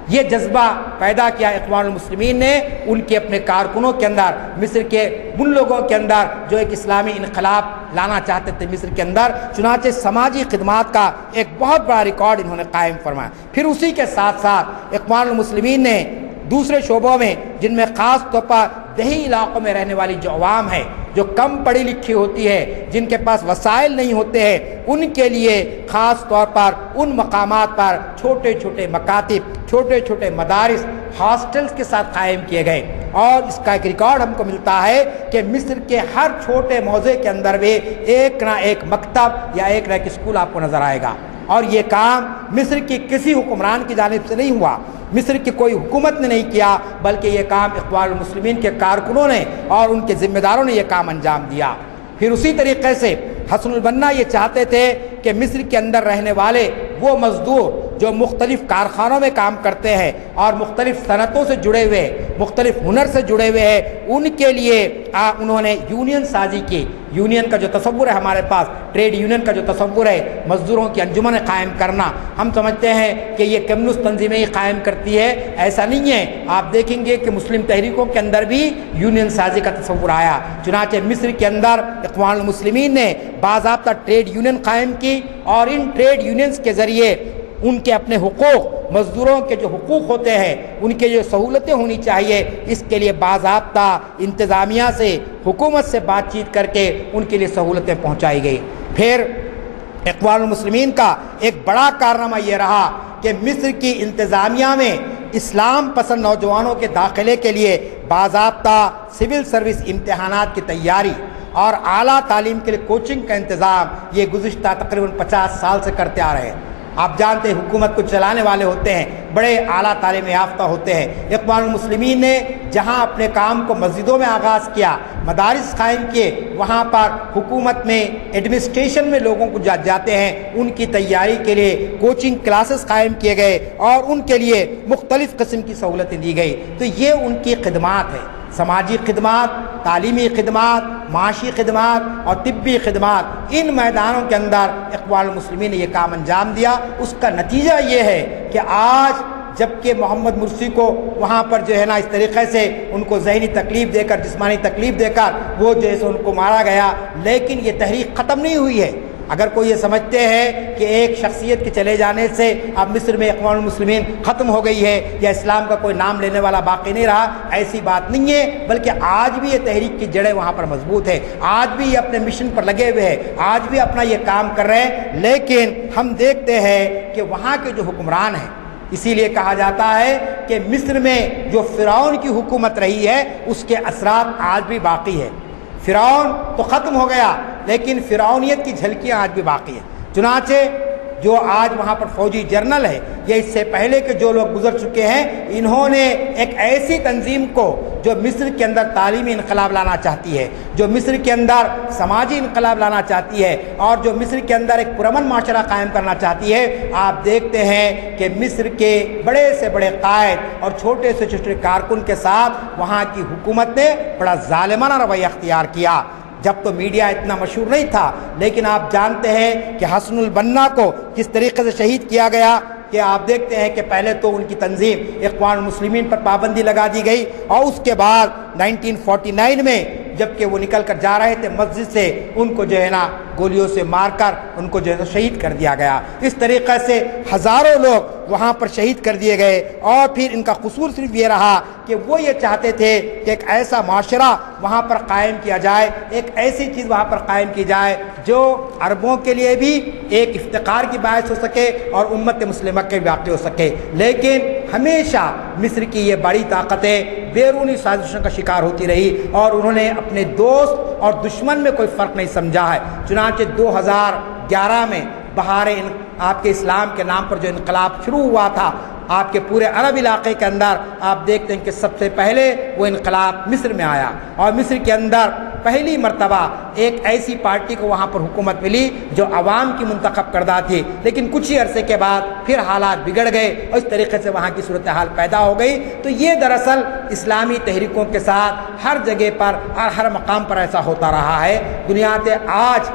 یہ جذبہ پیدا کیا اقوام المسلمین نے ان کے اپنے کارکنوں کے اندر، مصر کے ان لوگوں کے اندر جو ایک اسلامی انقلاب لانا چاہتے تھے مصر کے اندر۔ چنانچہ سماجی خدمات کا ایک بہت بڑا ریکارڈ انہوں نے قائم فرمایا۔ پھر اسی کے ساتھ ساتھ اقوام المسلمین نے دوسرے شعبوں میں، جن میں خاص طور پر دیہی علاقوں میں رہنے والی جو عوام ہے، جو کم پڑھی لکھی ہوتی ہے، جن کے پاس وسائل نہیں ہوتے ہیں، ان کے لیے خاص طور پر ان مقامات پر چھوٹے چھوٹے مکاتب، چھوٹے چھوٹے مدارس، ہاسٹلز کے ساتھ قائم کیے گئے۔ اور اس کا ایک ریکارڈ ہم کو ملتا ہے کہ مصر کے ہر چھوٹے موضع کے اندر بھی ایک نہ ایک مکتب یا ایک نہ ایک اسکول آپ کو نظر آئے گا۔ اور یہ کام مصر کی کسی حکمران کی جانب سے نہیں ہوا، مصر کی کوئی حکومت نے نہیں کیا، بلکہ یہ کام اخوان المسلمین کے کارکنوں نے اور ان کے ذمہ داروں نے یہ کام انجام دیا۔ پھر اسی طریقے سے حسن البنا یہ چاہتے تھے کہ مصر کے اندر رہنے والے وہ مزدور جو مختلف کارخانوں میں کام کرتے ہیں اور مختلف صنعتوں سے جڑے ہوئے، مختلف ہنر سے جڑے ہوئے ہیں، ان کے لیے انہوں نے یونین سازی کی۔ یونین کا جو تصور ہے ہمارے پاس، ٹریڈ یونین کا جو تصور ہے، مزدوروں کی انجمن قائم کرنا، ہم سمجھتے ہیں کہ یہ کمیونسٹ تنظیمیں ہی قائم کرتی ہے، ایسا نہیں ہے۔ آپ دیکھیں گے کہ مسلم تحریکوں کے اندر بھی یونین سازی کا تصور آیا۔ چنانچہ مصر کے اندر اخوان المسلمین نے باضابطہ ٹریڈ یونین قائم کی اور ان ٹریڈ یونینز کے ذریعے ان کے اپنے حقوق، مزدوروں کے جو حقوق ہوتے ہیں، ان کے جو سہولتیں ہونی چاہیے، اس کے لیے باضابطہ انتظامیہ سے، حکومت سے بات چیت کر کے ان کے لیے سہولتیں پہنچائی گئی۔ پھر اخوان المسلمین کا ایک بڑا کارنامہ یہ رہا کہ مصر کی انتظامیہ میں اسلام پسند نوجوانوں کے داخلے کے لیے باضابطہ سول سروس امتحانات کی تیاری اور اعلیٰ تعلیم کے لیے کوچنگ کا انتظام یہ گزشتہ تقریباً 50 سال سے کرتے آ رہے ہیں۔ آپ جانتے ہیں حکومت کو چلانے والے ہوتے ہیں بڑے اعلیٰ تعلیم یافتہ ہوتے ہیں۔ اخوان المسلمین نے جہاں اپنے کام کو مسجدوں میں آغاز کیا، مدارس قائم کیے، وہاں پر حکومت میں ایڈمنسٹریشن میں لوگوں کو جاتے ہیں، ان کی تیاری کے لیے کوچنگ کلاسز قائم کیے گئے اور ان کے لیے مختلف قسم کی سہولتیں دی گئی۔ تو یہ ان کی خدمات ہے، سماجی خدمات، تعلیمی خدمات، معاشی خدمات اور طبی خدمات۔ ان میدانوں کے اندر اخوان المسلمین نے یہ کام انجام دیا۔ اس کا نتیجہ یہ ہے کہ آج جبکہ محمد مرسی کو وہاں پر جو ہے نا اس طریقے سے ان کو ذہنی تکلیف دے کر، جسمانی تکلیف دے کر وہ جیسے ان کو مارا گیا، لیکن یہ تحریک ختم نہیں ہوئی ہے۔ اگر کوئی یہ سمجھتے ہیں کہ ایک شخصیت کے چلے جانے سے اب مصر میں اخوان المسلمین ختم ہو گئی ہے یا اسلام کا کوئی نام لینے والا باقی نہیں رہا، ایسی بات نہیں ہے، بلکہ آج بھی یہ تحریک کی جڑیں وہاں پر مضبوط ہے، آج بھی یہ اپنے مشن پر لگے ہوئے ہیں، آج بھی اپنا یہ کام کر رہے ہیں۔ لیکن ہم دیکھتے ہیں کہ وہاں کے جو حکمران ہیں، اسی لیے کہا جاتا ہے کہ مصر میں جو فرعون کی حکومت رہی ہے اس کے اثرات آج بھی باقی ہے۔ فرعون تو ختم ہو گیا لیکن فرعونیت کی جھلکیاں آج بھی باقی ہیں۔ چنانچہ جو آج وہاں پر فوجی جرنل ہے یا اس سے پہلے کے جو لوگ گزر چکے ہیں، انہوں نے ایک ایسی تنظیم کو جو مصر کے اندر تعلیمی انقلاب لانا چاہتی ہے، جو مصر کے اندر سماجی انقلاب لانا چاہتی ہے اور جو مصر کے اندر ایک پرامن معاشرہ قائم کرنا چاہتی ہے، آپ دیکھتے ہیں کہ مصر کے بڑے سے بڑے قائد اور چھوٹے سے چھوٹے کارکن کے ساتھ وہاں کی حکومت نے بڑا ظالمانہ رویہ اختیار کیا۔ جب تو میڈیا اتنا مشہور نہیں تھا، لیکن آپ جانتے ہیں کہ حسن البنا کو کس طریقے سے شہید کیا گیا، کہ آپ دیکھتے ہیں کہ پہلے تو ان کی تنظیم اخوان المسلمین پر پابندی لگا دی گئی اور اس کے بعد 1949 میں جب کہ وہ نکل کر جا رہے تھے مسجد سے، ان کو جو ہے نا گولیوں سے مار کر ان کو جو ہے شہید کر دیا گیا۔ اس طریقے سے ہزاروں لوگ وہاں پر شہید کر دیے گئے۔ اور پھر ان کا قصور صرف یہ رہا کہ وہ یہ چاہتے تھے کہ ایک ایسا معاشرہ وہاں پر قائم کیا جائے، ایک ایسی چیز وہاں پر قائم کی جائے جو عربوں کے لیے بھی ایک افتخار کی باعث ہو سکے اور امت مسلمہ کے واقع ہو سکے۔ لیکن ہمیشہ مصر کی یہ بڑی طاقتیں بیرونی سازشوں کا شکار ہوتی رہی اور انہوں نے اپنے دوست اور دشمن میں کوئی فرق نہیں سمجھا ہے۔ چنانچہ 2011 میں بہار آپ کے اسلام کے نام پر جو انقلاب شروع ہوا تھا آپ کے پورے عرب علاقے کے اندر، آپ دیکھتے ہیں کہ سب سے پہلے وہ انقلاب مصر میں آیا اور مصر کے اندر پہلی مرتبہ ایک ایسی پارٹی کو وہاں پر حکومت ملی جو عوام کی منتخب کردہ تھی، لیکن کچھ ہی عرصے کے بعد پھر حالات بگڑ گئے اور اس طریقے سے وہاں کی صورتحال پیدا ہو گئی۔ تو یہ دراصل اسلامی تحریکوں کے ساتھ ہر جگہ پر اور ہر مقام پر ایسا ہوتا رہا ہے۔ دنیا سے آج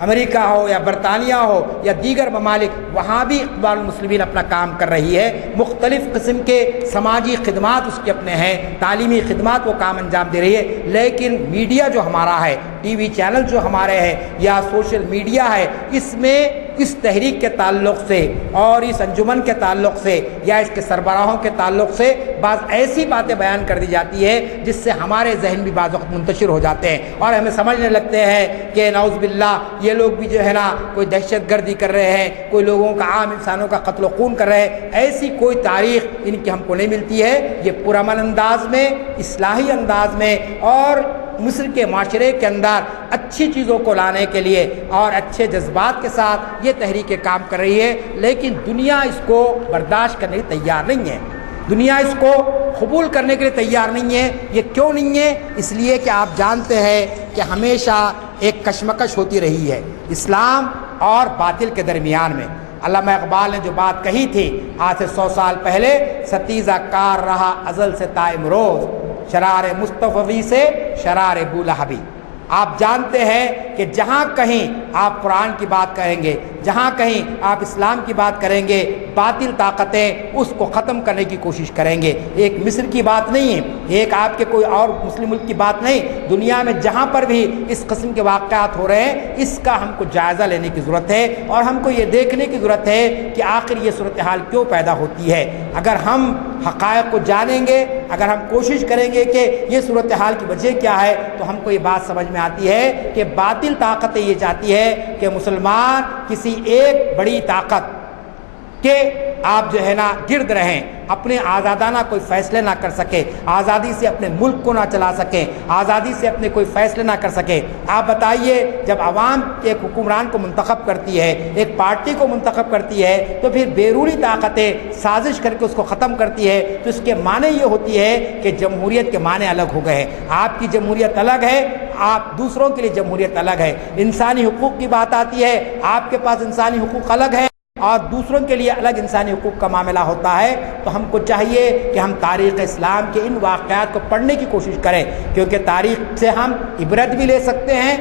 امریکہ ہو یا برطانیہ ہو یا دیگر ممالک، وہاں بھی اخوان المسلمین اپنا کام کر رہی ہے، مختلف قسم کے سماجی خدمات اس کے اپنے ہیں، تعلیمی خدمات وہ کام انجام دے رہی ہے۔ لیکن میڈیا جو ہمارا ہے، ٹی وی چینل جو ہمارے ہیں یا سوشل میڈیا ہے، اس میں اس تحریک کے تعلق سے اور اس انجمن کے تعلق سے یا اس کے سربراہوں کے تعلق سے بعض ایسی باتیں بیان کر دی جاتی ہے جس سے ہمارے ذہن بھی بعض وقت منتشر ہو جاتے ہیں اور ہمیں سمجھنے لگتے ہیں کہ نعوذ باللہ یہ لوگ بھی جو ہے نا کوئی دہشت گردی کر رہے ہیں، کوئی لوگوں کا، عام انسانوں کا قتل و خون کر رہے ہیں۔ ایسی کوئی تاریخ ان کی ہم کو نہیں ملتی ہے۔ یہ پرامن انداز میں، اصلاحی انداز میں اور مصر کے معاشرے کے اندر اچھی چیزوں کو لانے کے لیے اور اچھے جذبات کے ساتھ یہ تحریکیں کام کر رہی ہے، لیکن دنیا اس کو برداشت کرنے کی تیار نہیں ہے۔ دنیا اس کو قبول کرنے کے لیے تیار نہیں ہے۔ یہ کیوں نہیں ہے؟ اس لیے کہ آپ جانتے ہیں کہ ہمیشہ ایک کشمکش ہوتی رہی ہے اسلام اور باطل کے درمیان میں۔ علامہ اقبال نے جو بات کہی تھی آج سے 100 سال پہلے، ستیزہ کار رہا ازل سے تا امروز، شرار مصطفی سے شرار بولہبی۔ آپ جانتے ہیں کہ جہاں کہیں آپ قرآن کی بات کریں گے، جہاں کہیں آپ اسلام کی بات کریں گے، باطل طاقتیں اس کو ختم کرنے کی کوشش کریں گے۔ ایک مصر کی بات نہیں ہے، ایک آپ کے کوئی اور مسلم ملک کی بات نہیں، دنیا میں جہاں پر بھی اس قسم کے واقعات ہو رہے ہیں، اس کا ہم کو جائزہ لینے کی ضرورت ہے، اور ہم کو یہ دیکھنے کی ضرورت ہے کہ آخر یہ صورتحال کیوں پیدا ہوتی ہے۔ اگر ہم حقائق کو جانیں گے، اگر ہم کوشش کریں گے کہ یہ صورتحال کی وجہ کیا ہے، تو ہم کو یہ بات سمجھ میں آتی ہے کہ باطل طاقتیں یہ چاہتی ہے کہ مسلمان کسی ایک بڑی طاقت کے آپ جو ہے نا گرد رہیں، اپنے آزادانہ کوئی فیصلے نہ کر سکے، آزادی سے اپنے ملک کو نہ چلا سکیں، آزادی سے اپنے کوئی فیصلے نہ کر سکے۔ آپ بتائیے، جب عوام ایک حکمران کو منتخب کرتی ہے، ایک پارٹی کو منتخب کرتی ہے، تو پھر بیرونی طاقتیں سازش کر کے اس کو ختم کرتی ہے، تو اس کے معنی یہ ہوتی ہے کہ جمہوریت کے معنی الگ ہو گئے ہیں۔ آپ کی جمہوریت الگ ہے، آپ دوسروں کے لیے جمہوریت الگ ہے۔ انسانی حقوق کی بات آتی ہے، آپ کے پاس انسانی حقوق الگ ہے اور دوسروں کے لیے الگ انسانی حقوق کا معاملہ ہوتا ہے۔ تو ہم کو چاہیے کہ ہم تاریخ اسلام کے ان واقعات کو پڑھنے کی کوشش کریں، کیونکہ تاریخ سے ہم عبرت بھی لے سکتے ہیں،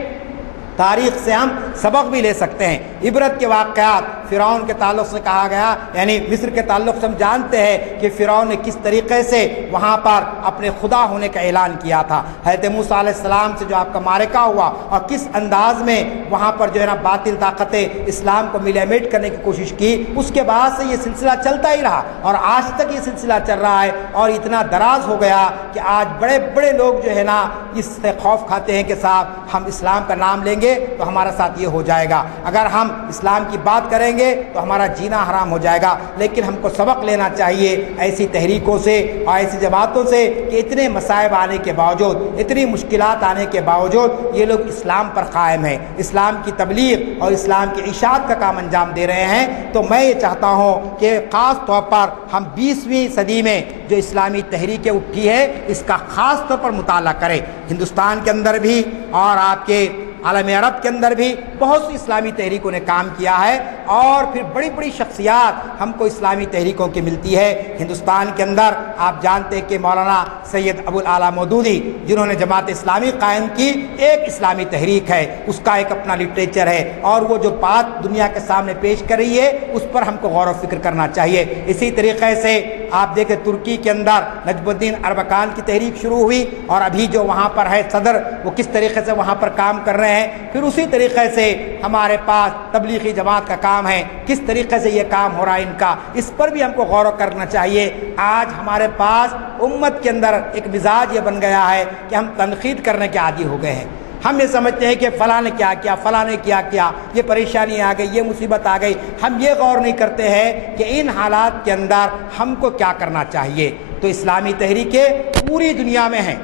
تاریخ سے ہم سبق بھی لے سکتے ہیں۔ عبرت کے واقعات فرعون کے تعلق سے کہا گیا، یعنی مصر کے تعلق سے ہم جانتے ہیں کہ فرعون نے کس طریقے سے وہاں پر اپنے خدا ہونے کا اعلان کیا تھا۔ حضرت موسیٰ علیہ السلام سے جو آپ کا معرکہ ہوا، اور کس انداز میں وہاں پر جو ہے نا باطل طاقتیں اسلام کو ملیمیٹ کرنے کی کوشش کی، اس کے بعد سے یہ سلسلہ چلتا ہی رہا، اور آج تک یہ سلسلہ چل رہا ہے، اور اتنا دراز ہو گیا کہ آج بڑے بڑے لوگ جو ہے نا اس سے خوف کھاتے ہیں کہ صاحب ہم اسلام کا نام لیں گے تو ہمارا ساتھ یہ ہو جائے گا، اگر ہم اسلام کی بات کریں گے تو ہمارا جینا حرام ہو جائے گا۔ لیکن ہم کو سبق لینا چاہیے ایسی تحریکوں سے اور ایسی جماعتوں سے کہ اتنے مصائب آنے کے باوجود، اتنی مشکلات آنے کے باوجود یہ لوگ اسلام پر قائم ہیں، اسلام کی تبلیغ اور اسلام کی اشاعت کا کام انجام دے رہے ہیں۔ تو میں یہ چاہتا ہوں کہ خاص طور پر ہم 20ویں صدی میں جو اسلامی تحریکیں اٹھی ہے، اس کا خاص طور پر مطالعہ کریں۔ ہندوستان کے اندر بھی اور آپ کے عالم عرب کے اندر بھی بہت سی اسلامی تحریکوں نے کام کیا ہے، اور پھر بڑی بڑی شخصیات ہم کو اسلامی تحریکوں کی ملتی ہے۔ ہندوستان کے اندر آپ جانتے ہیں کہ مولانا سید ابو الاعلیٰ مودودی، جنہوں نے جماعت اسلامی قائم کی، ایک اسلامی تحریک ہے، اس کا ایک اپنا لٹریچر ہے، اور وہ جو بات دنیا کے سامنے پیش کر رہی ہے اس پر ہم کو غور و فکر کرنا چاہیے۔ اسی طریقے سے آپ دیکھیں ترکی کے اندر نجم الدین اربکان کی تحریک شروع ہوئی، اور ابھی جو وہاں پر ہے صدر، وہ کس طریقے سے وہاں پر کام کر رہے ہیں۔ پھر اسی طریقے سے ہمارے پاس تبلیغی جماعت کا کام ہے، کس طریقے سے یہ کام ہو رہا ہے ان کا، اس پر بھی ہم کو غور کرنا چاہیے۔ آج ہمارے پاس امت کے اندر ایک مزاج یہ بن گیا ہے کہ ہم تنقید کرنے کے عادی ہو گئے ہیں۔ ہم یہ سمجھتے ہیں کہ فلاں نے کیا کیا، فلاں نے کیا کیا، یہ پریشانی آ گئی، یہ مصیبت آ گئی۔ ہم یہ غور نہیں کرتے ہیں کہ ان حالات کے اندر ہم کو کیا کرنا چاہیے۔ تو اسلامی تحریکیں پوری دنیا میں ہیں۔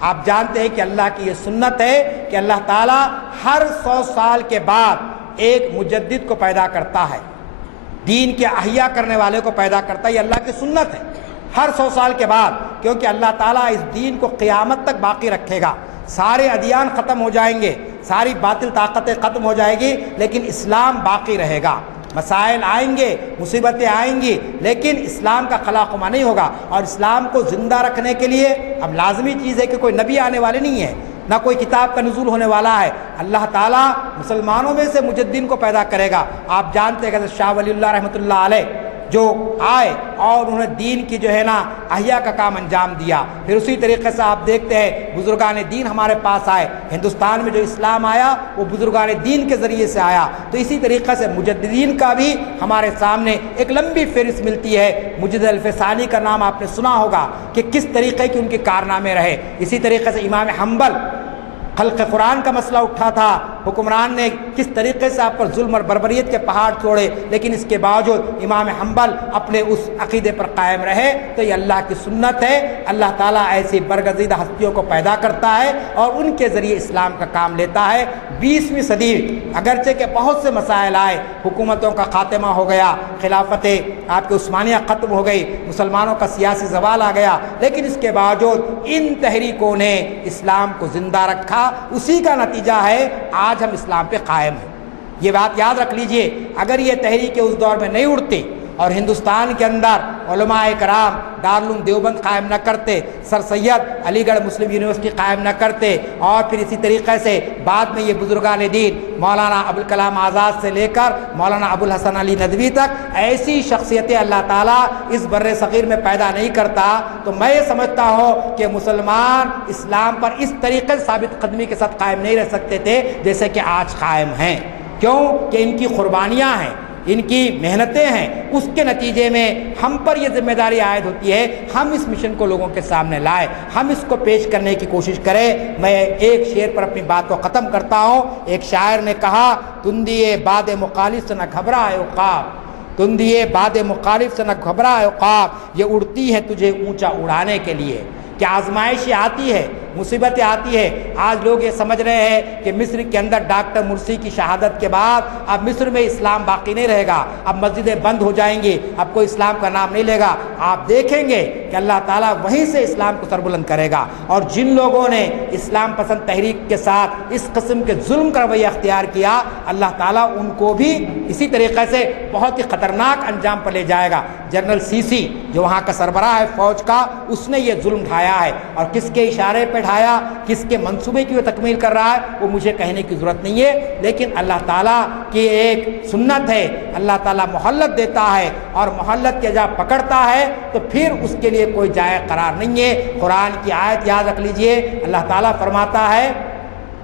آپ جانتے ہیں کہ اللہ کی یہ سنت ہے کہ اللہ تعالیٰ ہر 100 سال کے بعد ایک مجدد کو پیدا کرتا ہے، دین کے احیا کرنے والے کو پیدا کرتا ہے۔ یہ اللہ کی سنت ہے ہر 100 سال کے بعد، کیونکہ اللہ تعالیٰ اس دین کو قیامت تک باقی رکھے گا۔ سارے ادیان ختم ہو جائیں گے، ساری باطل طاقتیں ختم ہو جائیں گی، لیکن اسلام باقی رہے گا۔ مسائل آئیں گے، مصیبتیں آئیں گی، لیکن اسلام کا خلاخما نہیں ہوگا۔ اور اسلام کو زندہ رکھنے کے لیے اب لازمی چیز ہے کہ کوئی نبی آنے والے نہیں ہے، نہ کوئی کتاب کا نزول ہونے والا ہے۔ اللہ تعالیٰ مسلمانوں میں سے مجددین کو پیدا کرے گا۔ آپ جانتے ہیں کہ حضرت شاہ ولی اللہ رحمۃ اللہ علیہ جو آئے اور انہوں نے دین کی جو ہے نا احیا کا کام انجام دیا۔ پھر اسی طریقے سے آپ دیکھتے ہیں بزرگان دین ہمارے پاس آئے، ہندوستان میں جو اسلام آیا وہ بزرگان دین کے ذریعے سے آیا۔ تو اسی طریقے سے مجددین کا بھی ہمارے سامنے ایک لمبی فہرست ملتی ہے۔ مجدد الفسانی کا نام آپ نے سنا ہوگا کہ کس طریقے کی ان کے کارنامے رہے۔ اسی طریقے سے امام حنبل، خلق قرآن کا مسئلہ اٹھا تھا حکمران نے کس طریقے سے آپ پر ظلم اور بربریت کے پہاڑ چھوڑے، لیکن اس کے باوجود امام حنبل اپنے اس عقیدے پر قائم رہے، تو یہ اللہ کی سنت ہے۔ اللہ تعالیٰ ایسی برگزیدہ ہستیوں کو پیدا کرتا ہے اور ان کے ذریعے اسلام کا کام لیتا ہے۔ 20ویں صدی اگرچہ کہ بہت سے مسائل آئے، حکومتوں کا خاتمہ ہو گیا، خلافت آپ کے عثمانیہ ختم ہو گئی، مسلمانوں کا سیاسی زوال آ گیا، لیکن اس کے باوجود ان تحریکوں نے اسلام کو زندہ رکھا۔ اسی کا نتیجہ ہے آج ہم اسلام پہ قائم ہیں۔ یہ بات یاد رکھ لیجئے، اگر یہ تحریکیں اس دور میں نہیں اٹھتی اور ہندوستان کے اندر علماء کرام دارالعلوم دیوبند قائم نہ کرتے، سر سید علی گڑھ مسلم یونیورسٹی قائم نہ کرتے، اور پھر اسی طریقے سے بعد میں یہ بزرگان دین مولانا ابوالکلام آزاد سے لے کر مولانا ابوالحسن علی ندوی تک ایسی شخصیتیں اللہ تعالیٰ اس بر صغیر میں پیدا نہیں کرتا، تو میں یہ سمجھتا ہوں کہ مسلمان اسلام پر اس طریقے سے ثابت قدمی کے ساتھ قائم نہیں رہ سکتے تھے جیسے کہ آج قائم ہیں۔ کیوں کہ ان کی قربانیاں ہیں، ان کی محنتیں ہیں، اس کے نتیجے میں ہم پر یہ ذمہ داری عائد ہوتی ہے، ہم اس مشن کو لوگوں کے سامنے لائے، ہم اس کو پیش کرنے کی کوشش کریں۔ میں ایک شعر پر اپنی بات کو ختم کرتا ہوں۔ ایک شاعر نے کہا، تندیے باد مخالف سے نہ گھبرائے عقاب، تندیے باد مخالف سے نہ گھبرائے عقاب، یہ اڑتی ہے تجھے اونچا اڑانے کے لیے۔ کہ آزمائشیں آتی ہے، مصیبتیں آتی ہے۔ آج لوگ یہ سمجھ رہے ہیں کہ مصر کے اندر ڈاکٹر مرسی کی شہادت کے بعد اب مصر میں اسلام باقی نہیں رہے گا، اب مسجدیں بند ہو جائیں گی، اب کوئی اسلام کا نام نہیں لے گا۔ آپ دیکھیں گے کہ اللہ تعالیٰ وہیں سے اسلام کو سربلند کرے گا، اور جن لوگوں نے اسلام پسند تحریک کے ساتھ اس قسم کے ظلم کا رویہ اختیار کیا، اللہ تعالیٰ ان کو بھی اسی طریقے سے بہت ہی خطرناک انجام پر لے جائے گا۔ جنرل سیسی جو وہاں کا سربراہ ہے فوج کا، اس نے یہ ظلم ڈھایا ہے، اور کس کے اشارے پہ ڈھایا، کس کے منصوبے کی وہ تکمیل کر رہا ہے، وہ مجھے کہنے کی ضرورت نہیں ہے، لیکن اللہ تعالیٰ کی ایک سنت ہے، اللہ تعالیٰ مہلت دیتا ہے، اور مہلت کے جا پکڑتا ہے تو پھر اس کے لیے کوئی جائے قرار نہیں ہے۔ قرآن کی آیت یاد رکھ لیجئے، اللہ تعالیٰ فرماتا ہے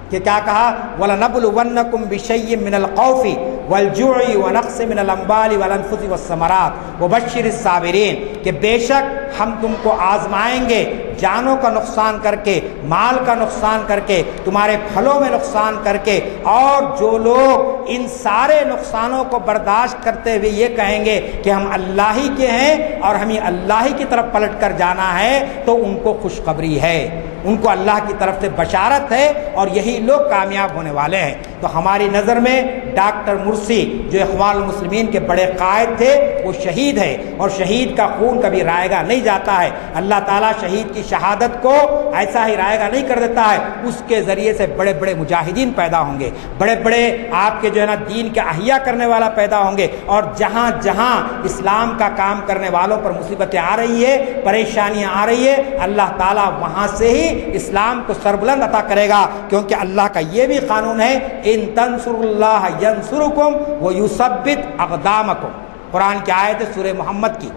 کہ کیا کہا، وَلَنَبْلُوَنَّكُمْ بِشَيْءٍ مِّنَ الْخَوْفِ وَالْجُوعِ وَنَقْصٍ مِّنَ الْأَمْوَالِ وَالْأَنفُسِ وَالثَّمَرَاتِ وَبَشِّرِ الصَّابِرِينَ، کہ بے شک ہم تم کو آزمائیں گے، جانوں کا نقصان کر کے، مال کا نقصان کر کے، تمہارے پھلوں میں نقصان کر کے، اور جو لوگ ان سارے نقصانوں کو برداشت کرتے ہوئے یہ کہیں گے کہ ہم اللہ ہی کے ہیں اور ہمیں اللہ ہی کی طرف پلٹ کر جانا ہے، تو ان کو خوشخبری ہے، ان کو اللہ کی طرف سے بشارت ہے، اور یہی لوگ کامیاب ہونے والے ہیں۔ تو ہماری نظر میں ڈاکٹر مرسی جو اخوان المسلمین کے بڑے قائد تھے، وہ شہید ہے، اور شہید کا خون کبھی رائے گا نہیں جاتا ہے۔ اللہ تعالیٰ شہید کی شہادت کو ایسا ہی رائے گا نہیں کر دیتا ہے، اس کے ذریعے سے بڑے بڑے مجاہدین پیدا ہوں گے، بڑے بڑے آپ کے جو ہے نا دین کے احیا کرنے والا پیدا ہوں گے، اور جہاں جہاں اسلام کا کام کرنے والوں پر مصیبتیں آ رہی ہے، پریشانیاں آ رہی ہے، اللہ تعالیٰ وہاں سے ہی اسلام کو سربلند عطا کرے گا، کیونکہ اللہ کا یہ بھی قانون ہے، ان تنصروا اللہ ینصرکم ویثبت اقدامکم۔ قرآن کی آیت ہے سورہ محمد کی،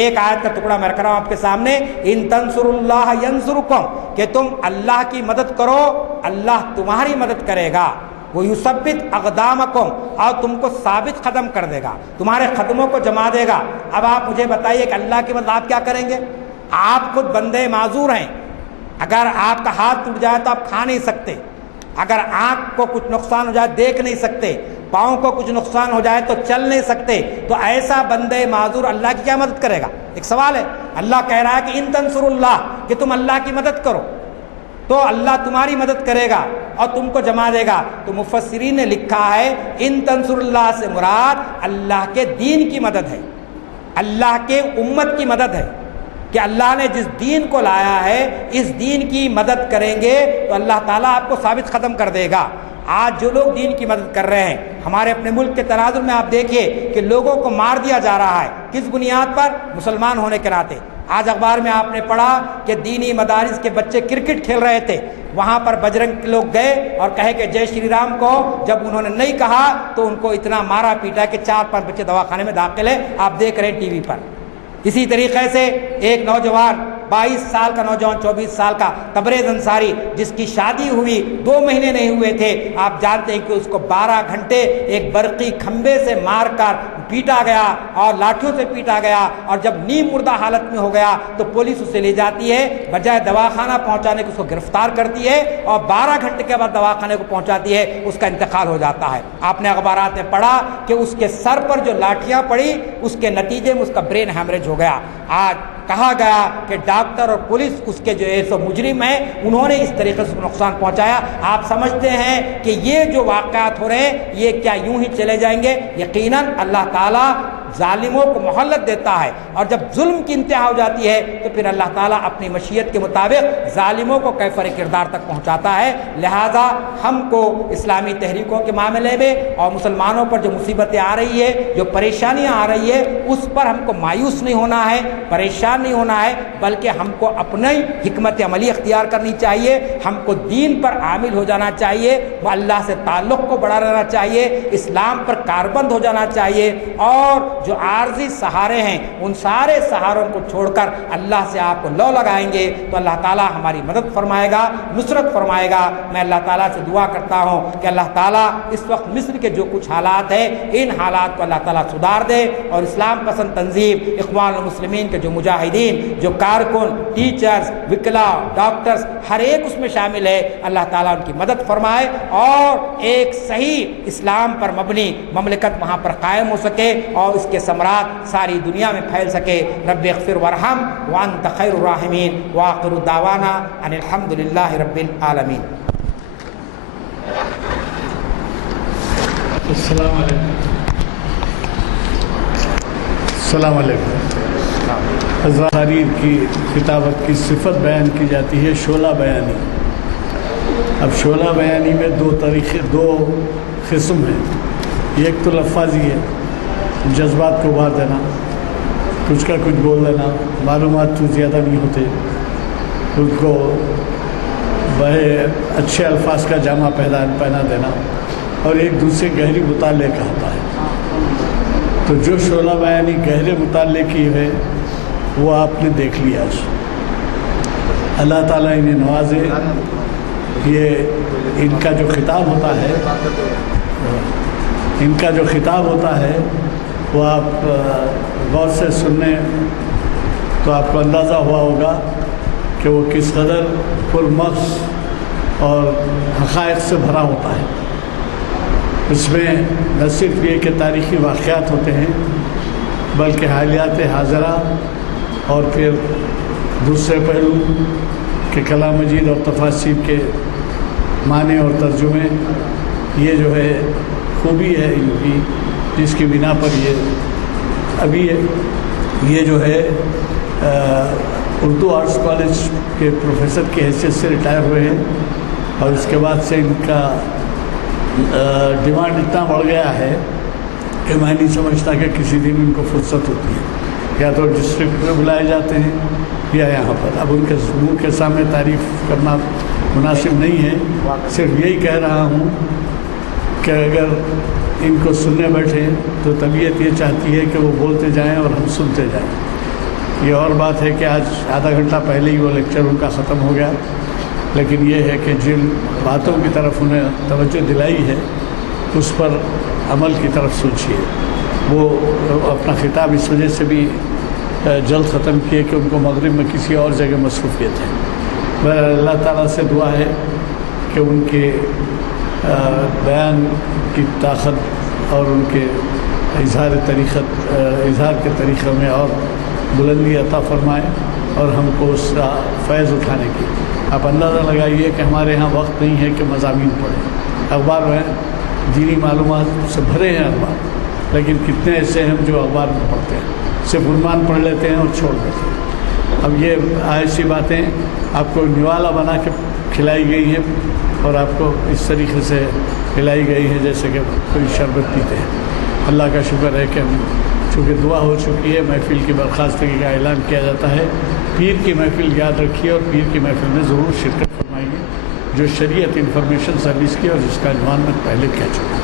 ایک آیت کا ٹکڑا میں رکھ رہا ہوں آپ کے سامنے، ان تنصروا اللہ ینصرکم، کہ تم اللہ کی مدد کرو، اللہ تمہاری مدد کرے گا، وَيُثَبِّتْ أَقْدَامَكُمْ، اور تم کو ثابت قدم کر دے گا، تمہارے قدموں کو جما دے گا۔ اب آپ مجھے بتائیے کہ اللہ کی مدد آپ کیا کریں گے؟ آپ خود بندے معذور ہیں، اگر آپ کا ہاتھ ٹوٹ جائے تو آپ کھا نہیں سکتے، اگر آنکھ کو کچھ نقصان ہو جائے دیکھ نہیں سکتے، پاؤں کو کچھ نقصان ہو جائے تو چل نہیں سکتے، تو ایسا بندے معذور اللہ کی کیا مدد کرے گا؟ ایک سوال ہے۔ اللہ کہہ رہا ہے کہ ان تنصروا اللہ، کہ تم اللہ کی مدد کرو تو اللہ تمہاری مدد کرے گا اور تم کو جما دے گا۔ تو مفسرین نے لکھا ہے ان تنصروا اللہ سے مراد اللہ کے دین کی مدد ہے، اللہ کے امت کی مدد ہے، کہ اللہ نے جس دین کو لایا ہے اس دین کی مدد کریں گے تو اللہ تعالیٰ آپ کو ثابت قدم کر دے گا۔ آج جو لوگ دین کی مدد کر رہے ہیں، ہمارے اپنے ملک کے تناظر میں آپ دیکھیے کہ لوگوں کو مار دیا جا رہا ہے، کس بنیاد پر؟ مسلمان ہونے کے ناطے۔ آج اخبار میں آپ نے پڑھا کہ دینی مدارس کے بچے کرکٹ کھیل رہے تھے، وہاں پر بجرنگ کے لوگ گئے اور کہے کہ جے شری رام کو جب انہوں نے نہیں کہا تو ان کو اتنا مارا پیٹا کہ 4-5 بچے دواخانے میں داخل ہیں، آپ دیکھ رہے ہیں ٹی وی پر۔ اسی طریقے سے ایک نوجوان 22 سال کا نوجوان 24 سال کا تبریز انصاری جس کی شادی ہوئی 2 مہینے نہیں ہوئے تھے، آپ جانتے ہیں کہ اس کو 12 گھنٹے ایک برقی کھمبے سے مار کر پیٹا گیا اور لاٹھیوں سے پیٹا گیا، اور جب نیم مردہ حالت میں ہو گیا تو پولیس اسے لے جاتی ہے، بجائے دواخانہ پہنچانے کے اس کو گرفتار کرتی ہے اور 12 گھنٹے کے بعد دواخانے کو پہنچاتی ہے، اس کا انتقال ہو جاتا ہے۔ آپ نے اخبارات میں پڑھا کہ اس کے سر پر جو لاٹھیاں پڑی اس کے نتیجے میں اس کا برین ہیمریج ہو گیا۔ آج کہا گیا کہ ڈاکٹر اور پولیس اس کے جو ایسو مجرم ہیں انہوں نے اس طریقے سے نقصان پہنچایا۔ آپ سمجھتے ہیں کہ یہ جو واقعات ہو رہے ہیں یہ کیا یوں ہی چلے جائیں گے؟ یقیناً اللہ تعالیٰ ظالموں کو مہلت دیتا ہے، اور جب ظلم کی انتہا ہو جاتی ہے تو پھر اللہ تعالیٰ اپنی مشیت کے مطابق ظالموں کو کیفر کردار تک پہنچاتا ہے۔ لہذا ہم کو اسلامی تحریکوں کے معاملے میں اور مسلمانوں پر جو مصیبتیں آ رہی ہے، جو پریشانیاں آ رہی ہے، اس پر ہم کو مایوس نہیں ہونا ہے، پریشان نہیں ہونا ہے، بلکہ ہم کو اپنی حکمت عملی اختیار کرنی چاہیے، ہم کو دین پر عامل ہو جانا چاہیے، وہ اللہ سے تعلق کو بڑھا لینا چاہیے، اسلام پر کاربند ہو جانا چاہیے، اور جو عارضی سہارے ہیں ان سارے سہاروں کو چھوڑ کر اللہ سے آپ کو لو لگائیں گے تو اللہ تعالیٰ ہماری مدد فرمائے گا، نصرت فرمائے گا۔ میں اللہ تعالیٰ سے دعا کرتا ہوں کہ اللہ تعالیٰ اس وقت مصر کے جو کچھ حالات ہیں ان حالات کو اللہ تعالیٰ سدھار دے، اور اسلام پسند تنظیم اخوان المسلمین کے جو مجاہدین، جو کارکن، ٹیچرز، وکلا، ڈاکٹرز، ہر ایک اس میں شامل ہے، اللہ تعالیٰ ان کی مدد فرمائے اور ایک صحیح اسلام پر مبنی مملکت وہاں پر قائم ہو سکے اور اس کے ثمرات ساری دنیا میں پھیل سکے۔ رب اغفر وارحم وانت خیر الراحمین، وآخر دعوانا ان الحمد للہ رب العالمین۔ السلام علیکم۔ السلام علیکم۔ حضرت تحریر کی کتابت کی صفت بیان کی جاتی ہے شعلہ بیانی۔ اب شعلہ بیانی میں دو قسم ہیں، ایک تو لفاظی ہے، جذبات کو ابھار دینا، کچھ کا کچھ بول دینا، معلومات تو زیادہ نہیں ہوتے، ان کو بڑے اچھے الفاظ کا جامع پہنا دینا، اور ایک دوسرے گہری مطالعے کا ہوتا ہے۔ تو جو شعلہ بیانی گہرے مطالعے کی ہے وہ آپ نے دیکھ لیا، اللہ تعالیٰ انہیں نوازے۔ یہ ان کا جو خطاب ہوتا ہے وہ آپ غور سے سننے تو آپ کو اندازہ ہوا ہوگا کہ وہ کس قدر پرمغز اور حقائق سے بھرا ہوتا ہے۔ اس میں نہ صرف یہ کہ تاریخی واقعات ہوتے ہیں بلکہ حالیات حاضرہ اور پھر دوسرے پہلو کہ کلام مجید اور تفاسیر کے معنی اور ترجمے، یہ جو ہے خوبی ہے ان کی، جس کی بنا پر یہ جو ہے اردو آرٹس کالج کے پروفیسر کی حیثیت سے ریٹائر ہوئے ہیں، اور اس کے بعد سے ان کا ڈیمانڈ اتنا بڑھ گیا ہے کہ میں نہیں سمجھتا کہ کسی دن ان کو فرصت ہوتی ہے، یا تو ڈسٹرکٹ میں بلائے جاتے ہیں یا یہاں پر۔ اب ان کے منہ کے سامنے تعریف کرنا مناسب نہیں ہے، صرف یہی کہہ رہا ہوں کہ اگر ان کو سننے بیٹھیں تو طبیعت یہ چاہتی ہے کہ وہ بولتے جائیں اور ہم سنتے جائیں۔ یہ اور بات ہے کہ آج آدھا گھنٹہ پہلے ہی وہ لیکچر ان کا ختم ہو گیا، لیکن یہ ہے کہ جن باتوں کی طرف انہیں توجہ دلائی ہے اس پر عمل کی طرف سوچیے۔ وہ اپنا خطاب اس وجہ سے بھی جلد ختم کیے کہ ان کو مغرب میں کسی اور جگہ مصروفیت ہے۔ بہرحال اللہ تعالیٰ سے دعا ہے کہ ان کے بیان کی طاقت اور ان کے اظہار کے طریقے میں اور بلندی عطا فرمائے اور ہم کو اس کا فیض اٹھانے کی۔ آپ اندازہ لگائیے کہ ہمارے ہاں وقت نہیں ہے کہ مضامین پڑھیں، اخبار میں دینی معلومات سے بھرے ہیں اخبار، لیکن کتنے ایسے ہیں جو اخبار میں پڑھتے ہیں، صرف عنوان پڑھ لیتے ہیں اور چھوڑ دیتے ہیں۔ اب یہ ایسی باتیں آپ کو نوالا بنا کے کھلائی گئی ہیں اور آپ کو اس طریقے سے کھلائی گئی ہے جیسے کہ کوئی شربت پیتے ہیں۔ اللہ کا شکر ہے کہ ہم چونکہ دعا ہو چکی ہے، محفل کی برخاستگی کا اعلان کیا جاتا ہے۔ پیر کی محفل یاد رکھیے اور پیر کی محفل میں ضرور شرکت فرمائیے، جو شریعت انفارمیشن سروس کی اور جس کا عنوان میں پہلے کہہ چکا ہوں۔